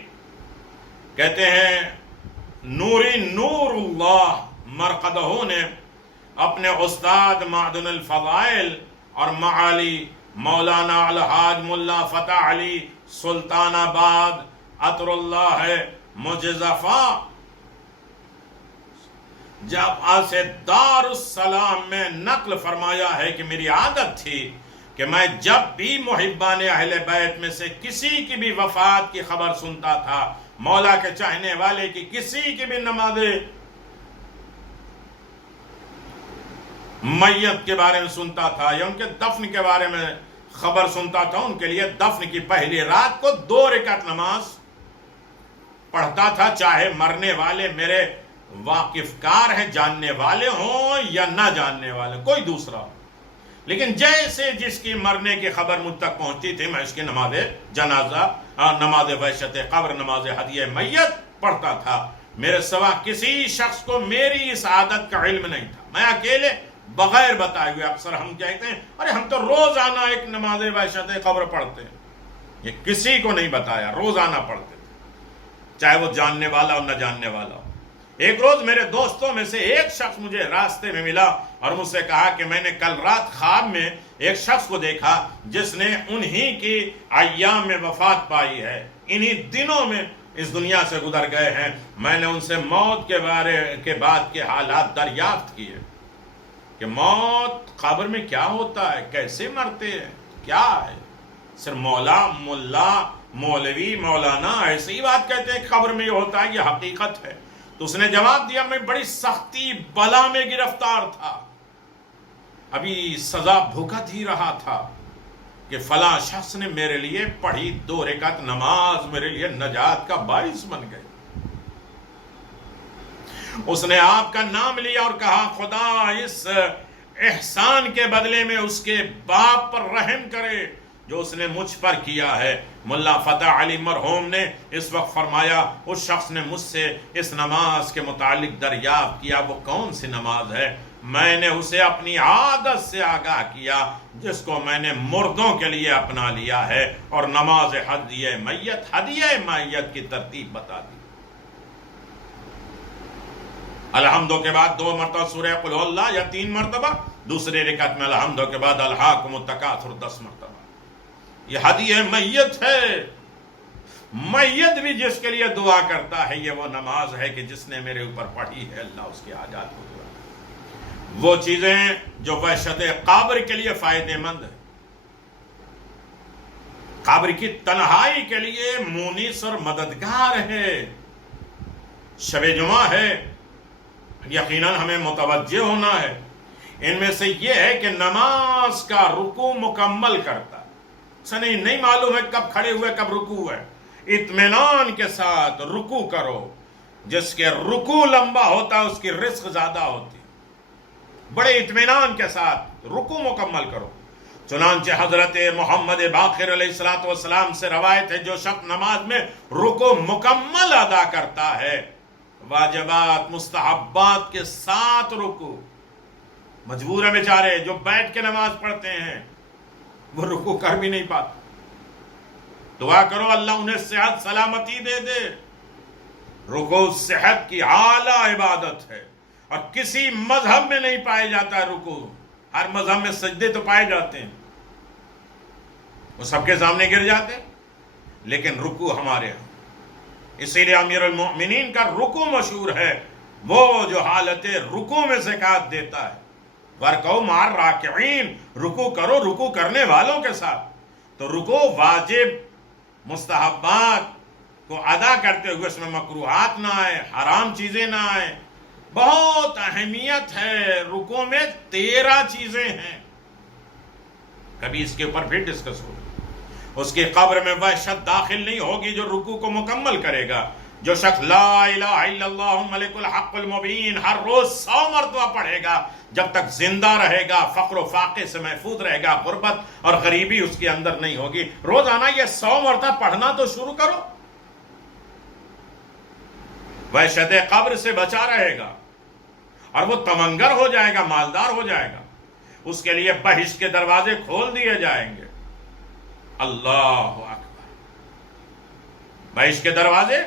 کہتے ہیں نوری نور اللہ مرقدہ نے اپنے استاد معدن الفضائل اور معالی مولانا الحاج ملا فتح علی سلطان آباد عطر اللہ مجزفہ جب آسے دار السلام میں نقل فرمایا ہے کہ میری عادت تھی کہ میں جب بھی محبان اہل بیت میں سے کسی کی بھی وفات کی خبر سنتا تھا، مولا کے چاہنے والے کی کسی کی بھی نماز میت کے بارے میں سنتا تھا یا ان کے دفن کے بارے میں خبر سنتا تھا، ان کے لیے دفن کی پہلی رات کو 2 رکعت نماز پڑھتا تھا، چاہے مرنے والے میرے واقف کار ہیں، جاننے والے ہوں یا نہ جاننے والے، کوئی دوسرا ہو، لیکن جیسے جس کی مرنے کی خبر مجھ تک پہنچتی تھی میں اس کی نماز جنازہ، نماز وحشت قبر، نماز ہدیہ میت پڑھتا تھا۔ میرے سوا کسی شخص کو میری اس عادت کا علم نہیں تھا، میں اکیلے بغیر بتائے ہوئے، اکثر ہم کہتے ہیں ارے ہم تو روزانہ ایک نماز وحشت قبر پڑھتے ہیں، یہ کسی کو نہیں بتایا، روزانہ پڑھتے تھے، چاہے وہ جاننے والا اور نہ جاننے والا ہو۔ ایک روز میرے دوستوں میں سے ایک شخص مجھے راستے میں ملا اور مجھ سے کہا کہ میں نے کل رات خواب میں ایک شخص کو دیکھا جس نے انہی کی ایام میں وفات پائی ہے، انہی دنوں میں اس دنیا سے گزر گئے ہیں۔ میں نے ان سے موت کے بعد کے حالات دریافت کیے کہ موت قبر میں کیا ہوتا ہے، کیسے مرتے ہیں، کیا ہے؟ صرف مولا، ملا، مولوی، مولانا ایسی ہی بات کہتے ہیں کہ قبر میں یہ ہوتا ہے، یہ حقیقت ہے؟ تو اس نے جواب دیا میں بڑی سختی بلا میں گرفتار تھا، ابھی سزا بھگت ہی رہا تھا کہ فلاں شخص نے میرے لیے پڑھی 2 رکعت نماز میرے لیے نجات کا باعث بن گئی۔ اس نے آپ کا نام لیا اور کہا خدا اس احسان کے بدلے میں اس کے باپ پر رحم کرے جو اس نے مجھ پر کیا ہے۔ ملا فتح علی مرحوم نے اس وقت فرمایا اس شخص نے مجھ سے اس نماز کے متعلق دریافت کیا، وہ کون سی نماز ہے؟ میں نے اسے اپنی عادت سے آگاہ کیا جس کو میں نے مردوں کے لیے اپنا لیا ہے، اور نماز ہدیہ میت کی ترتیب بتا دی۔ الحمدو کے بعد 2 مرتبہ سورہ قل ہو اللہ یا 3 مرتبہ، دوسرے رکعت میں الحمدو کے بعد الہاکم التکاثر 10 مرتبہ۔ یہ ہدیہ میت ہے، میت بھی جس کے لیے دعا کرتا ہے، یہ وہ نماز ہے کہ جس نے میرے اوپر پڑھی ہے اللہ اس کی حاجات کو پورا کرے۔ وہ چیزیں جو وحشت قبر کے لیے فائدہ مند ہے، قبر کی تنہائی کے لیے مونس اور مددگار ہے، شب جمعہ ہے، یقیناً ہمیں متوجہ ہونا ہے۔ ان میں سے یہ ہے کہ نماز کا رکوع مکمل کرتا ہے، اسے نہیں معلوم ہے کب کھڑے ہوئے کب رکوع ہے، اطمینان کے ساتھ رکوع کرو، جس کے رکوع لمبا ہوتا ہے اس کی رزق زیادہ ہوتی، بڑے اطمینان کے ساتھ رکوع مکمل کرو۔ چنانچہ حضرت محمد باقر علیہ السلام سے روایت ہے جو شخص نماز میں رکوع مکمل ادا کرتا ہے، واجبات مستحبات کے ساتھ رکوع، مجبور ہے بیچارے جو بیٹھ کے نماز پڑھتے ہیں وہ رکوع کر بھی نہیں پاتے، دعا کرو اللہ انہیں صحت سلامتی دے دے۔ رکوع صحت کی اعلیٰ عبادت ہے اور کسی مذہب میں نہیں پائے جاتا ہے رکوع، ہر مذہب میں سجدے تو پائے جاتے ہیں، وہ سب کے سامنے گر جاتے ہیں، لیکن رکوع ہمارے ہاں، اسی لیے امیر المؤمنین کا رکوع مشہور ہے، وہ جو حالت رکوع میں زکات دیتا ہے، وَرْكَعُوا مَعَ الرَّاكِعِينَ، رکوع کرو رکوع کرنے والوں کے ساتھ۔ تو رکوع واجب مستحبات کو ادا کرتے ہوئے اس میں مکروہات نہ آئے، حرام چیزیں نہ آئے، بہت اہمیت ہے۔ رکوع میں 13 چیزیں ہیں، کبھی اس کے اوپر پھر ڈسکس ہوگی۔ اس کی قبر میں وحشت داخل نہیں ہوگی جو رکوع کو مکمل کرے گا۔ جو شخص لا الہ الا اللہ ملک الحق المبین ہر روز 100 مرتبہ پڑھے گا، جب تک زندہ رہے گا فقر و فاقے سے محفوظ رہے گا، غربت اور غریبی اس کے اندر نہیں ہوگی۔ روزانہ یہ 100 مرتبہ پڑھنا تو شروع کرو، وحشت قبر سے بچا رہے گا اور وہ تمنگر ہو جائے گا، مالدار ہو جائے گا، اس کے لیے بہشت کے دروازے کھول دیے جائیں گے۔ اللہ اکبر، بہشت کے دروازے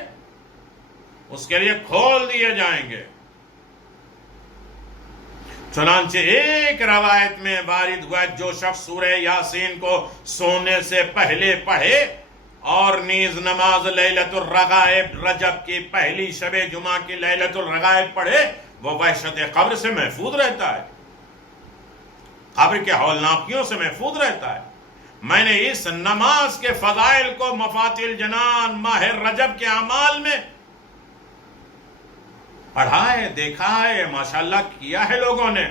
اس کے لیے کھول دیے جائیں گے۔ چنانچہ ایک روایت میں وارد ہوا جو شخص سورہ یاسین کو سونے سے پہلے پڑھے اور نیز نماز لیلۃ الرغائب رجب کی پہلی شب جمعہ کی لیلۃ الرغائب پڑھے، وہ وحشت قبر سے محفوظ رہتا ہے۔ قبر کے ہولناکیوں سے محفوظ رہتا ہے۔ میں نے اس نماز کے فضائل کو مفاتیح الجنان ماہ رجب کے اعمال میں پڑھا ہے، دیکھا ہے، ماشاءاللہ کیا ہے لوگوں نے۔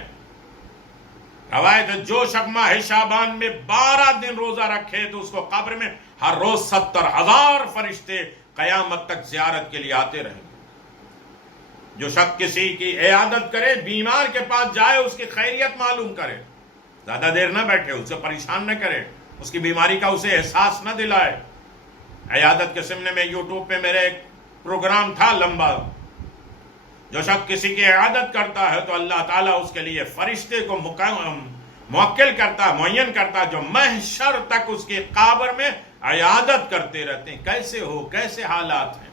روایت ہے جو شخص ماہ شعبان میں 12 دن روزہ رکھے تو اس کو قبر میں ہر روز 70,000 فرشتے قیامت تک زیارت کے لیے آتے رہیں گے۔ جو شخص کسی کی عیادت کرے، بیمار کے پاس جائے، اس کی خیریت معلوم کرے، زیادہ دیر نہ بیٹھے، اسے پریشان نہ کرے، اس کی بیماری کا اسے احساس نہ دلائے۔ عیادت کے سمنے میں یوٹیوب پہ میرے ایک پروگرام تھا لمبا، جو شخص کسی کی عیادت کرتا ہے تو اللہ تعالیٰ اس کے لیے فرشتے کو موکل کرتا، معین کرتا، جو محشر تک اس کی قبر میں عیادت کرتے رہتے ہیں۔ کیسے ہو، کیسے حالات ہیں۔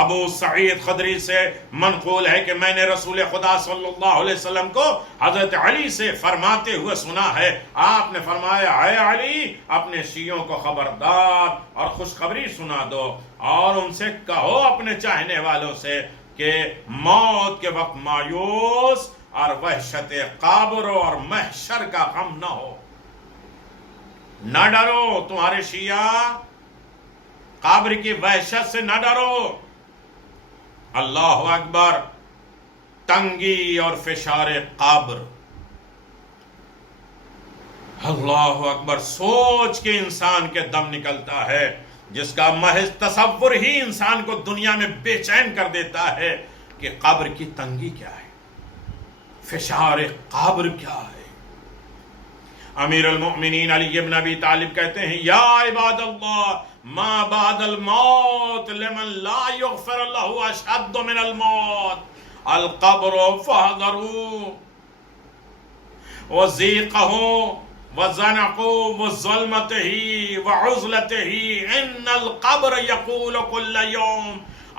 ابو سعید خدری سے منقول ہے کہ میں نے رسول خدا صلی اللہ علیہ وسلم کو حضرت علی سے فرماتے ہوئے سنا ہے۔ آپ نے فرمایا، اے علی، اپنے شیعوں کو خبردار اور خوشخبری سنا دو اور ان سے کہو اپنے چاہنے والوں سے کہ موت کے وقت مایوس اور وحشت قبر اور محشر کا غم نہ ہو، نہ ڈرو، تمہارے شیعہ قبر کی وحشت سے نہ ڈرو۔ اللہ اکبر، تنگی اور فشار قبر، اللہ اکبر، سوچ کے انسان کے دم نکلتا ہے، جس کا محض تصور ہی انسان کو دنیا میں بے چین کر دیتا ہے کہ قبر کی تنگی کیا ہے، فشار قبر کیا ہے۔ امیر المؤمنین علی بن ابی طالب کہتے ہیں، یا عباد اللہ، ما بعد الموت لمن لا یغفر له اشد من الموت القبر فاحذروا وضیقه وزنقه وظلمته وعزلته ان القبر يقول كل يوم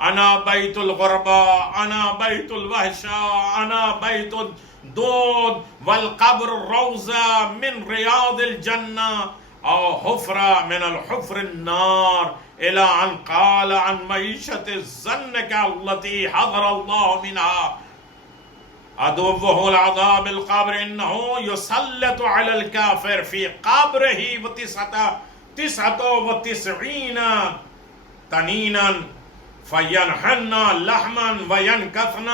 انا بیت الغرباء، انا بیت الوحشاء، انا بیت الدود، والقبر روضہ من ریاض الجنہ او حفرہ من الحفر النار، الى ان قال عن معیشت الزنک التي حضر اللہ منها عدوه العذاب القبر انه يسلط على الكافر في قبره وتسعة وتسعين تنينا فينحن لحما وينكثن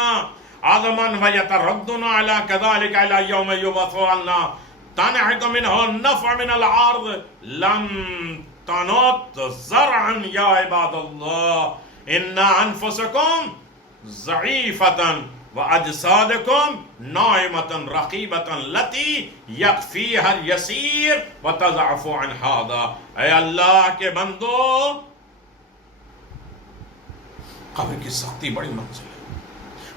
عظما ويتردن على كذلك الى يوم يبعثون تنحت منه النفع من العرض لم تنط زرعا يا عباد الله ان انفسكم ضعيفة وأجسادكم نائمة رقيبة التي يكفيها اليسير وتضعف عن هذا۔ اے اللہ کے بندو، قبر کی سختی بڑی منزل ہے۔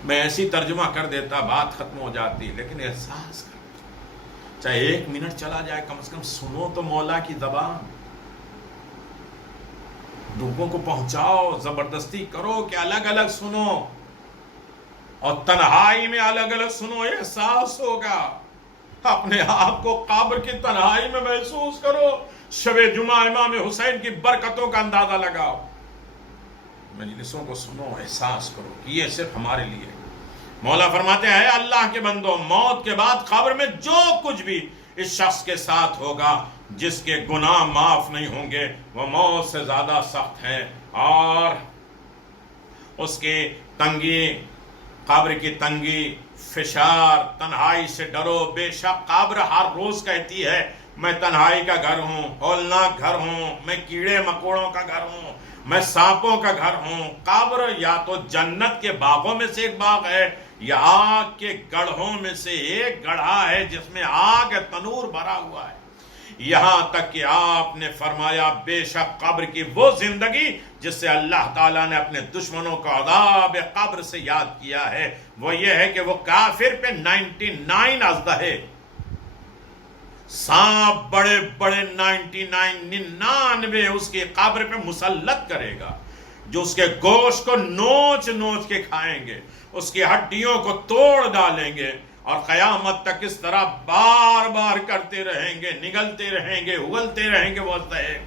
میں ایسی ترجمہ کر دیتا بات ختم ہو جاتی، لیکن احساس کر، چاہے 1 منٹ چلا جائے، کم از کم سنو تو مولا کی زبان، لوگوں کو پہنچاؤ، زبردستی کرو کہ الگ الگ سنو، اور تنہائی میں الگ الگ سنو، احساس ہوگا۔ اپنے آپ کو قبر کی تنہائی میں محسوس کرو، شب جمعہ امام حسین کی برکتوں کا اندازہ لگاؤ، مجلسوں کو سنو، احساس کرو کہ یہ صرف ہمارے لیے۔ مولا فرماتے ہیں، اللہ کے بندو، موت کے بعد قبر میں جو کچھ بھی اس شخص کے ساتھ ہوگا، جس کے گناہ معاف نہیں ہوں گے، وہ موت سے زیادہ سخت ہے، اور اس کی تنگی، قبر کی تنگی، فشار، تنہائی سے ڈرو۔ بے شک قبر ہر روز کہتی ہے، میں تنہائی کا گھر ہوں، ہولناک گھر ہوں، میں کیڑے مکوڑوں کا گھر ہوں، میں سانپوں کا گھر ہوں۔ قبر یا تو جنت کے باغوں میں سے ایک باغ ہے، یا آگ کے گڑھوں میں سے ایک گڑھا ہے جس میں آگ تنور بھرا ہوا ہے۔ یہاں تک کہ آپ نے فرمایا، بے شک قبر کی وہ زندگی جس سے اللہ تعالیٰ نے اپنے دشمنوں کو عذاب قبر سے یاد کیا ہے، وہ یہ ہے کہ وہ کافر پہ 99 اژدہے، سانپ بڑے بڑے 99 اس کی قبر پہ مسلط کرے گا، جو اس کے گوشت کو نوچ نوچ کے کھائیں گے، اس کی ہڈیوں کو توڑ ڈالیں گے، اور قیامت تک اس طرح بار بار کرتے رہیں گے، نگلتے رہیں گے، اگلتے رہیں گے وہ اژدہے۔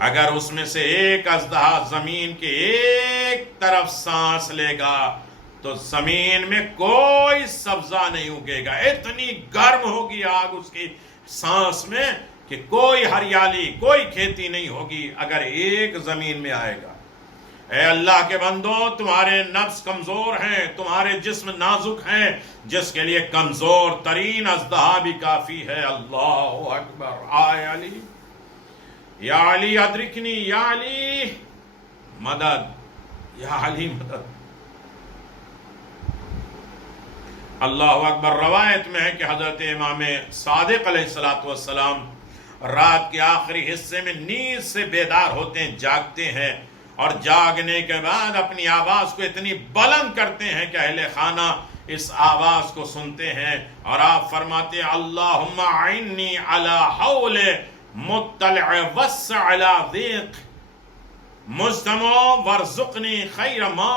اگر اس میں سے ایک اژدہا زمین کے ایک طرف سانس لے گا تو زمین میں کوئی سبزہ نہیں اگے گا، اتنی گرم ہوگی آگ اس کی سانس میں کہ کوئی ہریالی، کوئی کھیتی نہیں ہوگی اگر ایک زمین میں آئے گا۔ اے اللہ کے بندو، تمہارے نفس کمزور ہیں، تمہارے جسم نازک ہیں، جس کے لیے کمزور ترین اژدہا بھی کافی ہے۔ اللہ اکبر۔ آئے علی، یا علی ادرکنی، یا علی مدد، یا علی مدد۔ اللہ اکبر۔ روایت میں ہے کہ حضرت امام صادق علیہ السلام رات کے آخری حصے میں نیند سے بیدار ہوتے ہیں، جاگتے ہیں، اور جاگنے کے بعد اپنی آواز کو اتنی بلند کرتے ہیں کہ اہل خانہ اس آواز کو سنتے ہیں، اور آپ فرماتے ہیں اللہم اعنی علی حول مطلع وسع علی ضیق مجتمع ورزقنی خیر ما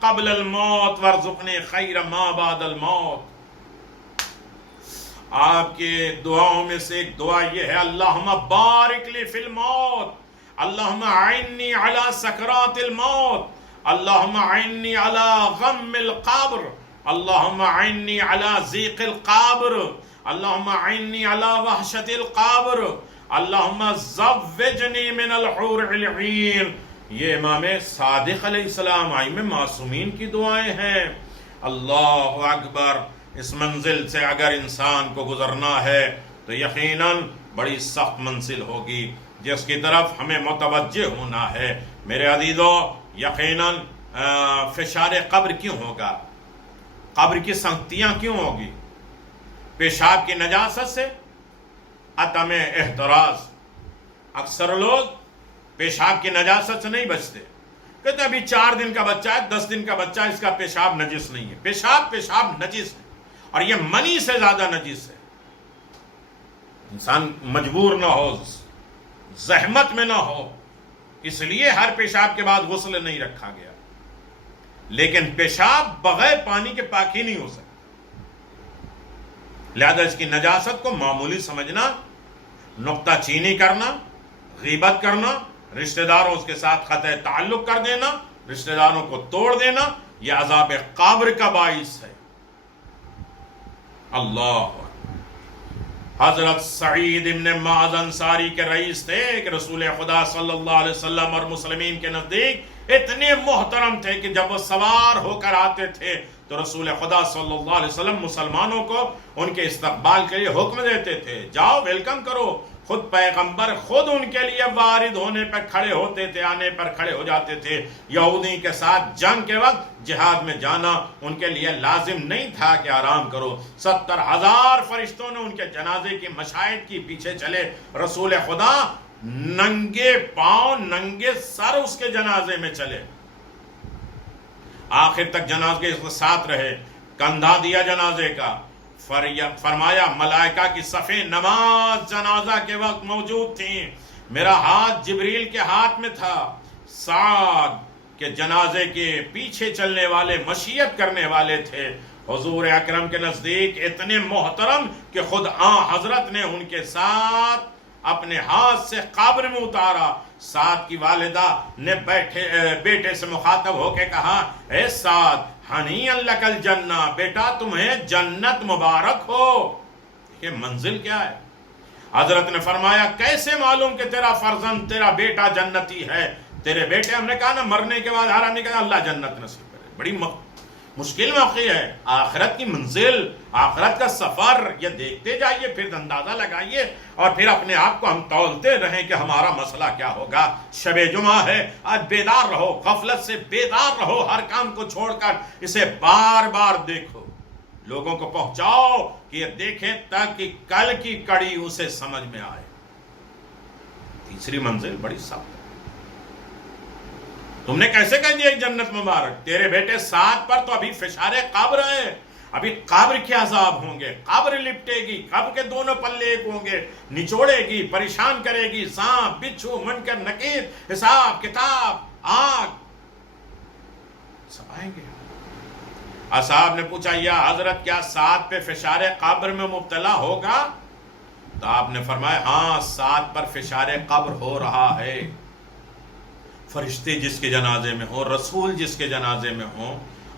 قبل الموت ورزقنی خیر ما بعد الموت۔ آپ کے دعاؤں میں سے ایک دعا یہ ہے اللہم بارک لی فی الموت، اللہم اعنی علی سکرات الموت، اللہم اعنی علی غم القبر، اللہم اعنی علی ضیق القبر، اللہم اعنی علی وحشت القبر، اللہم زوجنی من الحور العین۔ یہ امام صادق علیہ السلام ائمہ معصومین کی دعائیں ہیں۔ اللہ اکبر۔ اس منزل سے اگر انسان کو گزرنا ہے تو یقیناً بڑی سخت منزل ہوگی جس کی طرف ہمیں متوجہ ہونا ہے۔ میرے عزیزو، یقیناً فشار قبر کیوں ہوگا؟ قبر کی سختیاں کیوں ہوگی؟ پیشاب کی نجاست سے، عدم احتراز۔ اکثر لوگ پیشاب کی نجاست سے نہیں بچتے، کہتے ابھی 4 دن کا بچہ ہے، 10 دن کا بچہ ہے، اس کا پیشاب نجس نہیں ہے۔ پیشاب نجس ہے، اور یہ منی سے زیادہ نجس ہے۔ انسان مجبور نہ ہو، زحمت میں نہ ہو، اس لیے ہر پیشاب کے بعد غسل نہیں رکھا گیا، لیکن پیشاب بغیر پانی کے پاک ہی نہیں ہو سکتا۔ لہذا اس کی نجاست کو معمولی سمجھنا، نقطہ چینی کرنا، غیبت کرنا، رشتہ داروں کے ساتھ قطع تعلق کر دینا، رشتہ داروں کو توڑ دینا، یہ عذاب قبر کا باعث ہے۔ اللہ۔ حضرت سعید ابن معاذ انصاری کے رئیس تھے کہ رسول خدا صلی اللہ علیہ وسلم اور مسلمین کے نزدیک اتنے محترم تھے کہ جب وہ سوار ہو کر آتے تھے تو رسول خدا صلی اللہ علیہ وسلم مسلمانوں کو ان کے استقبال کے لیے حکم دیتے تھے، جاؤ ویلکم کرو۔ خود پیغمبر خود ان کے لیے وارد ہونے پر کھڑے ہوتے تھے، آنے پر کھڑے ہو جاتے تھے۔ یہودی کے ساتھ جنگ کے وقت جہاد میں جانا ان کے لیے لازم نہیں تھا کہ آرام کرو۔ 70,000 فرشتوں نے ان کے جنازے کی مشاہد کی پیچھے چلے، رسول خدا ننگے پاؤں ننگے سر اس کے جنازے میں چلے، آخر تک جنازے کے ساتھ رہے، کندھا دیا جنازے کا، فرمایا ملائکہ کی صفیں نماز جنازہ کے وقت موجود تھیں، میرا ہاتھ جبریل کے ہاتھ میں تھا۔ سعد کے جنازے کے پیچھے چلنے والے مشیت کرنے والے تھے، حضور اکرم کے نزدیک اتنے محترم کہ خود حضرت نے ان کے ساتھ اپنے ہاتھ سے قبر میں اتارا۔ سعد کی والدہ نے بیٹے سے مخاطب ہو کے کہا، اے سعد ہنیئا لک الجنہ، بیٹا تمہیں جنت مبارک ہو۔ یہ منزل کیا ہے؟ حضرت نے فرمایا کیسے معلوم کہ تیرا فرزند تیرا بیٹا جنتی ہے؟ تیرے بیٹے، ہم نے کہا نا مرنے کے بعد حرام نکلا، اللہ جنت نصیب کرے۔ بڑی مشکل موقع ہے، آخرت کی منزل، آخرت کا سفر، یہ دیکھتے جائیے، پھر اندازہ لگائیے، اور پھر اپنے آپ کو ہم تولتے رہیں کہ ہمارا مسئلہ کیا ہوگا۔ شب جمعہ ہے، آج بیدار رہو، غفلت سے بیدار رہو، ہر کام کو چھوڑ کر اسے بار بار دیکھو، لوگوں کو پہنچاؤ کہ یہ دیکھیں تاکہ کل کی کڑی اسے سمجھ میں آئے۔ تیسری منزل بڑی سخت ہے۔ تم نے کیسے کہہ دیا جنت مبارک؟ تیرے بیٹے سعد پر تو ابھی فشار قبر ہے، ابھی قبر کے عذاب ہوں گے، قبر لپٹے گی، قبر کے دونوں پلے ایک ہوں گے، نچوڑے گی، پریشان کرے گی، سانپ بچھو منکر نکیر، حساب کتاب، آگ، سب آئیں گے۔ اصحاب نے پوچھا یا حضرت کیا سعد پہ فشار قبر میں مبتلا ہوگا؟ تو آپ نے فرمایا ہاں، سعد پر فشار قبر ہو رہا ہے۔ فرشتے جس کے جنازے میں ہوں، رسول جس کے جنازے میں ہوں،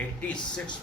86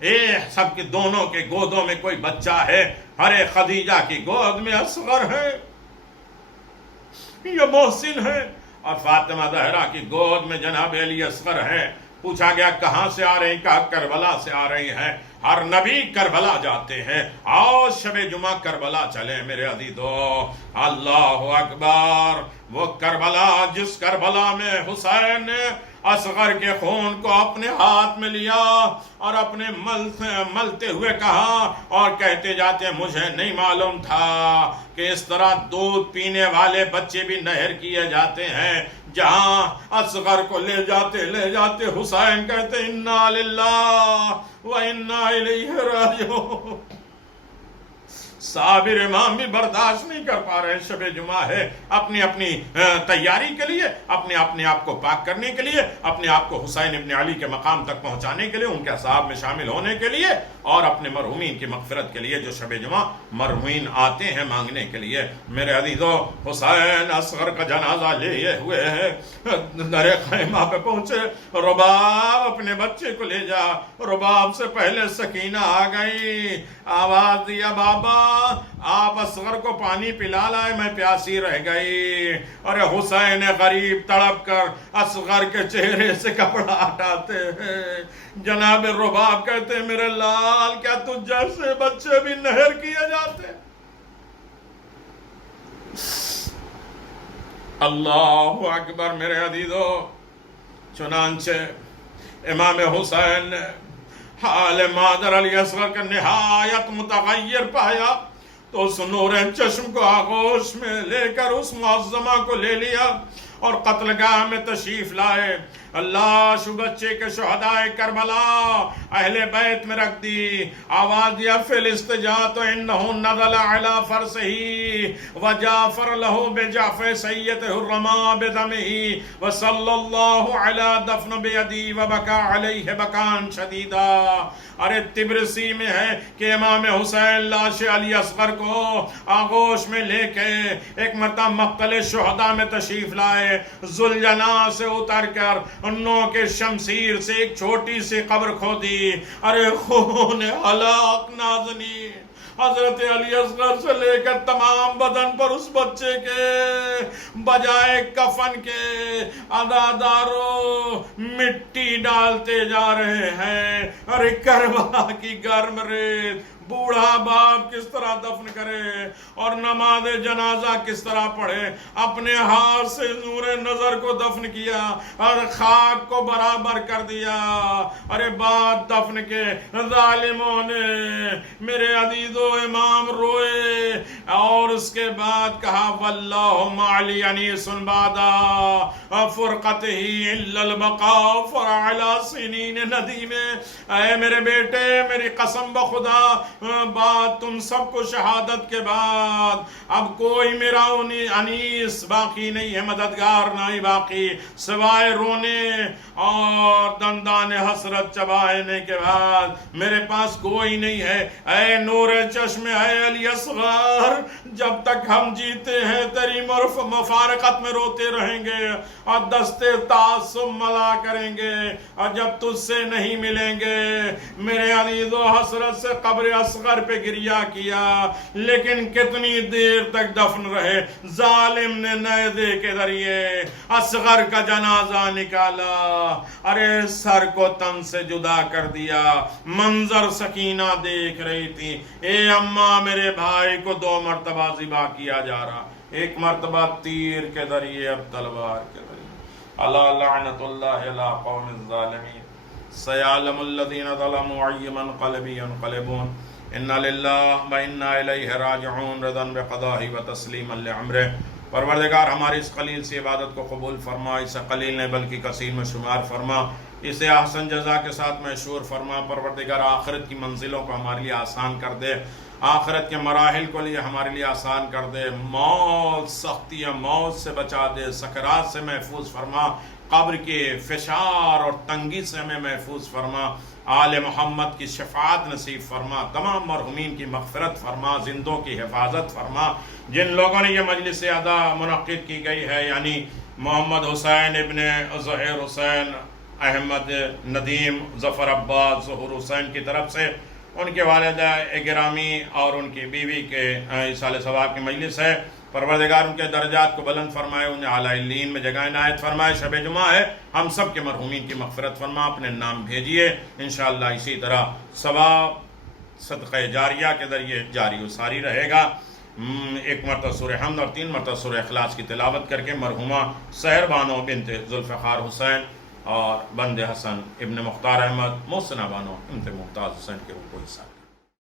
سب کے دونوں کے گودوں میں کوئی بچہ ہے. ارے خدیجہ کی گود میں اصغر ہے، یہ محسن ہے، اور فاطمہ زہرا کی گود میں جناب علی اصغر ہے. پوچھا گیا کہاں سے آ رہی؟ کہا کربلا سے آ رہی ہیں. ہر نبی کربلا جاتے ہیں، آؤ شب جمعہ کربلا چلیں میرے عزیزو. اللہ اکبر. وہ کربلا جس کربلا میں حسین نے اصغر کے خون کو اپنے ہاتھ میں لیا اور اپنے ملتے ہوئے کہا، اور کہتے جاتے مجھے نہیں معلوم تھا کہ اس طرح دودھ پینے والے بچے بھی نہر کیے جاتے ہیں. جہاں اصغر کو لے جاتے حسین کہتے انا للہ و انا الیہ راجعون. صابر امام بھی برداشت نہیں کر پا رہے. شب جمعہ ہے، اپنی تیاری کے لیے، اپنے آپ کو پاک کرنے کے لیے، اپنے آپ کو حسین ابن علی کے مقام تک پہنچانے کے لیے، ان کے اصحاب میں شامل ہونے کے لیے، اور اپنے مرحومین کی مغفرت کے لیے جو شب جمعہ مرحومین آتے ہیں مانگنے کے لیے. میرے عزیزو، حسین اصغر کا جنازہ لیے ہوئے ہیں، در خیمہ پہ پہنچے. رباب اپنے بچے کو لے جا. رباب سے پہلے سکینہ آ گئی، آواز دیا بابا آپ اصغر کو پانی پلا لائے، میں پیاسی رہ گئی. ارے حسین غریب تڑپ کر اصغر کے چہرے سے کپڑا ہٹاتے ہیں. جناب رباب کہتے ہیں میرے لال کیا تجھ جیسے بچے بھی نہر کیے جاتے؟ اللہ اکبر. میرے عزیزو، چنانچہ امام حسین نے حال مادر علی اصغر کا نہایت متغیر پایا تو اس نور چشم کو آغوش میں لے کر اس معظمہ کو لے لیا اور قتل گاہ میں تشریف لائے. اللہ بچے کے شہداء کربلا اہل بیت میں رکھ دی. آواز دیا فلسطجات انہو نزل علی فرسہی وجافر لہو بجعف سیت الرما بدمہی وصلی اللہ علی دفن بیدی وبکا علیہ بکان شدیدہ. ارے تبرسی میں ہے کہ امام حسین لاش علی اصغر کو آغوش میں لے کے ایک مرتبہ مقتل شہداء میں تشریف لائے. ذوالجناح سے اتر کر نو کے شمشیر سے ایک چھوٹی سی قبر کھودی. ارے خون ہلاک نازنین، حضرت علی اصغر سے لے کر تمام بدن پر اس بچے کے بجائے کفن کے عزاداروں مٹی ڈالتے جا رہے ہیں. ارے کربلا کی گرم ریت بوڑھا باپ کس طرح دفن کرے اور نماز جنازہ کس طرح پڑھے. اپنے ہاتھ سے نور نظر کو دفن کیا اور خاک کو برابر کر دیا. ارے بعد دفن کے ظالموں نے میرے عزیزو امام روئے اور اس کے بعد کہا واللہ معلی انیس بعدا فرقتہی الا البقاء فرعلا سنین ندیم. اے میرے بیٹے، میری قسم بخدا، بات تم سب کو شہادت کے بعد اب کوئی میرا انیس باقی نہیں ہے، مددگار نہیں باقی سوائے رونے اور دندان حسرت چبانے کے بعد میرے پاس کوئی نہیں ہے. اے نور چشم، اے علی اصغر، جب تک ہم جیتے ہیں تیری مفارقت میں روتے رہیں گے اور دستے تعصب ملا کریں گے، اور جب تجھ سے نہیں ملیں گے. میرے عزیزو، حسرت سے قبر اصغر پہ گریا کیا، لیکن کتنی دیر تک دفن رہے. ظالم نے نیزے کے ذریعے اصغر کا جنازہ نکالا. ارے سر کو تن سے جدا کر دیا. منظر سکینہ دیکھ رہی تھی. اے اماں، میرے بھائی کو 2 مرتبہ ذبح کیا جا رہا، ایک مرتبہ تیر کے ذریعے، اب تلوار کے ذریعے. الا لعنت اللہ علی قوم الظالمین سیعلم الذین ظلموا ای منقلب ینقلبون. انا للہ و انا الیہ راجعون رضا بقضاہ و تسلیما لعمرہ. پروردگار ہماری اس قلیل سی عبادت کو قبول فرما، اسے قلیل نہیں بلکہ کثیر میں شمار فرما، اسے احسن جزا کے ساتھ مشہور فرما. پروردگار آخرت کی منزلوں کو ہمارے لیے آسان کر دے، آخرت کے مراحل کو لیے ہمارے لیے آسان کر دے. موت، سختی موت سے بچا دے، سکرات سے محفوظ فرما، قبر کے فشار اور تنگی سے ہمیں محفوظ فرما. آل محمد کی شفاعت نصیب فرما، تمام مرحومین کی مغفرت فرما، زندوں کی حفاظت فرما. جن لوگوں نے یہ مجلس ادا منعقد کی گئی ہے، یعنی محمد حسین ابن ظہیر حسین احمد ندیم ظفر عباس ظہور حسین کی طرف سے ان کے والدہ گرامی اور ان کی بیوی کے ایصال ثواب کی مجلس ہے. پروردگار ان کے درجات کو بلند فرمائے, انہیں اعلیٰ علیین میں جگہ عنایت فرمائے. شب جمعہ ہے, ہم سب کے مرحومین کی مغفرت فرما, اپنے نام بھیجیے. انشاءاللہ اسی طرح ثواب صدقہ جاریہ کے ذریعے جاری و ساری رہے گا. ایک مرتبہ سورہ حمد اور 3 مرتبہ سورہ اخلاص کی تلاوت کر کے مرحومہ سحر بانو بنت ذوالفقار حسین اور بند حسن ابن مختار احمد محسنہ بانو بنت ممتاز حسین کے روح کو حصہ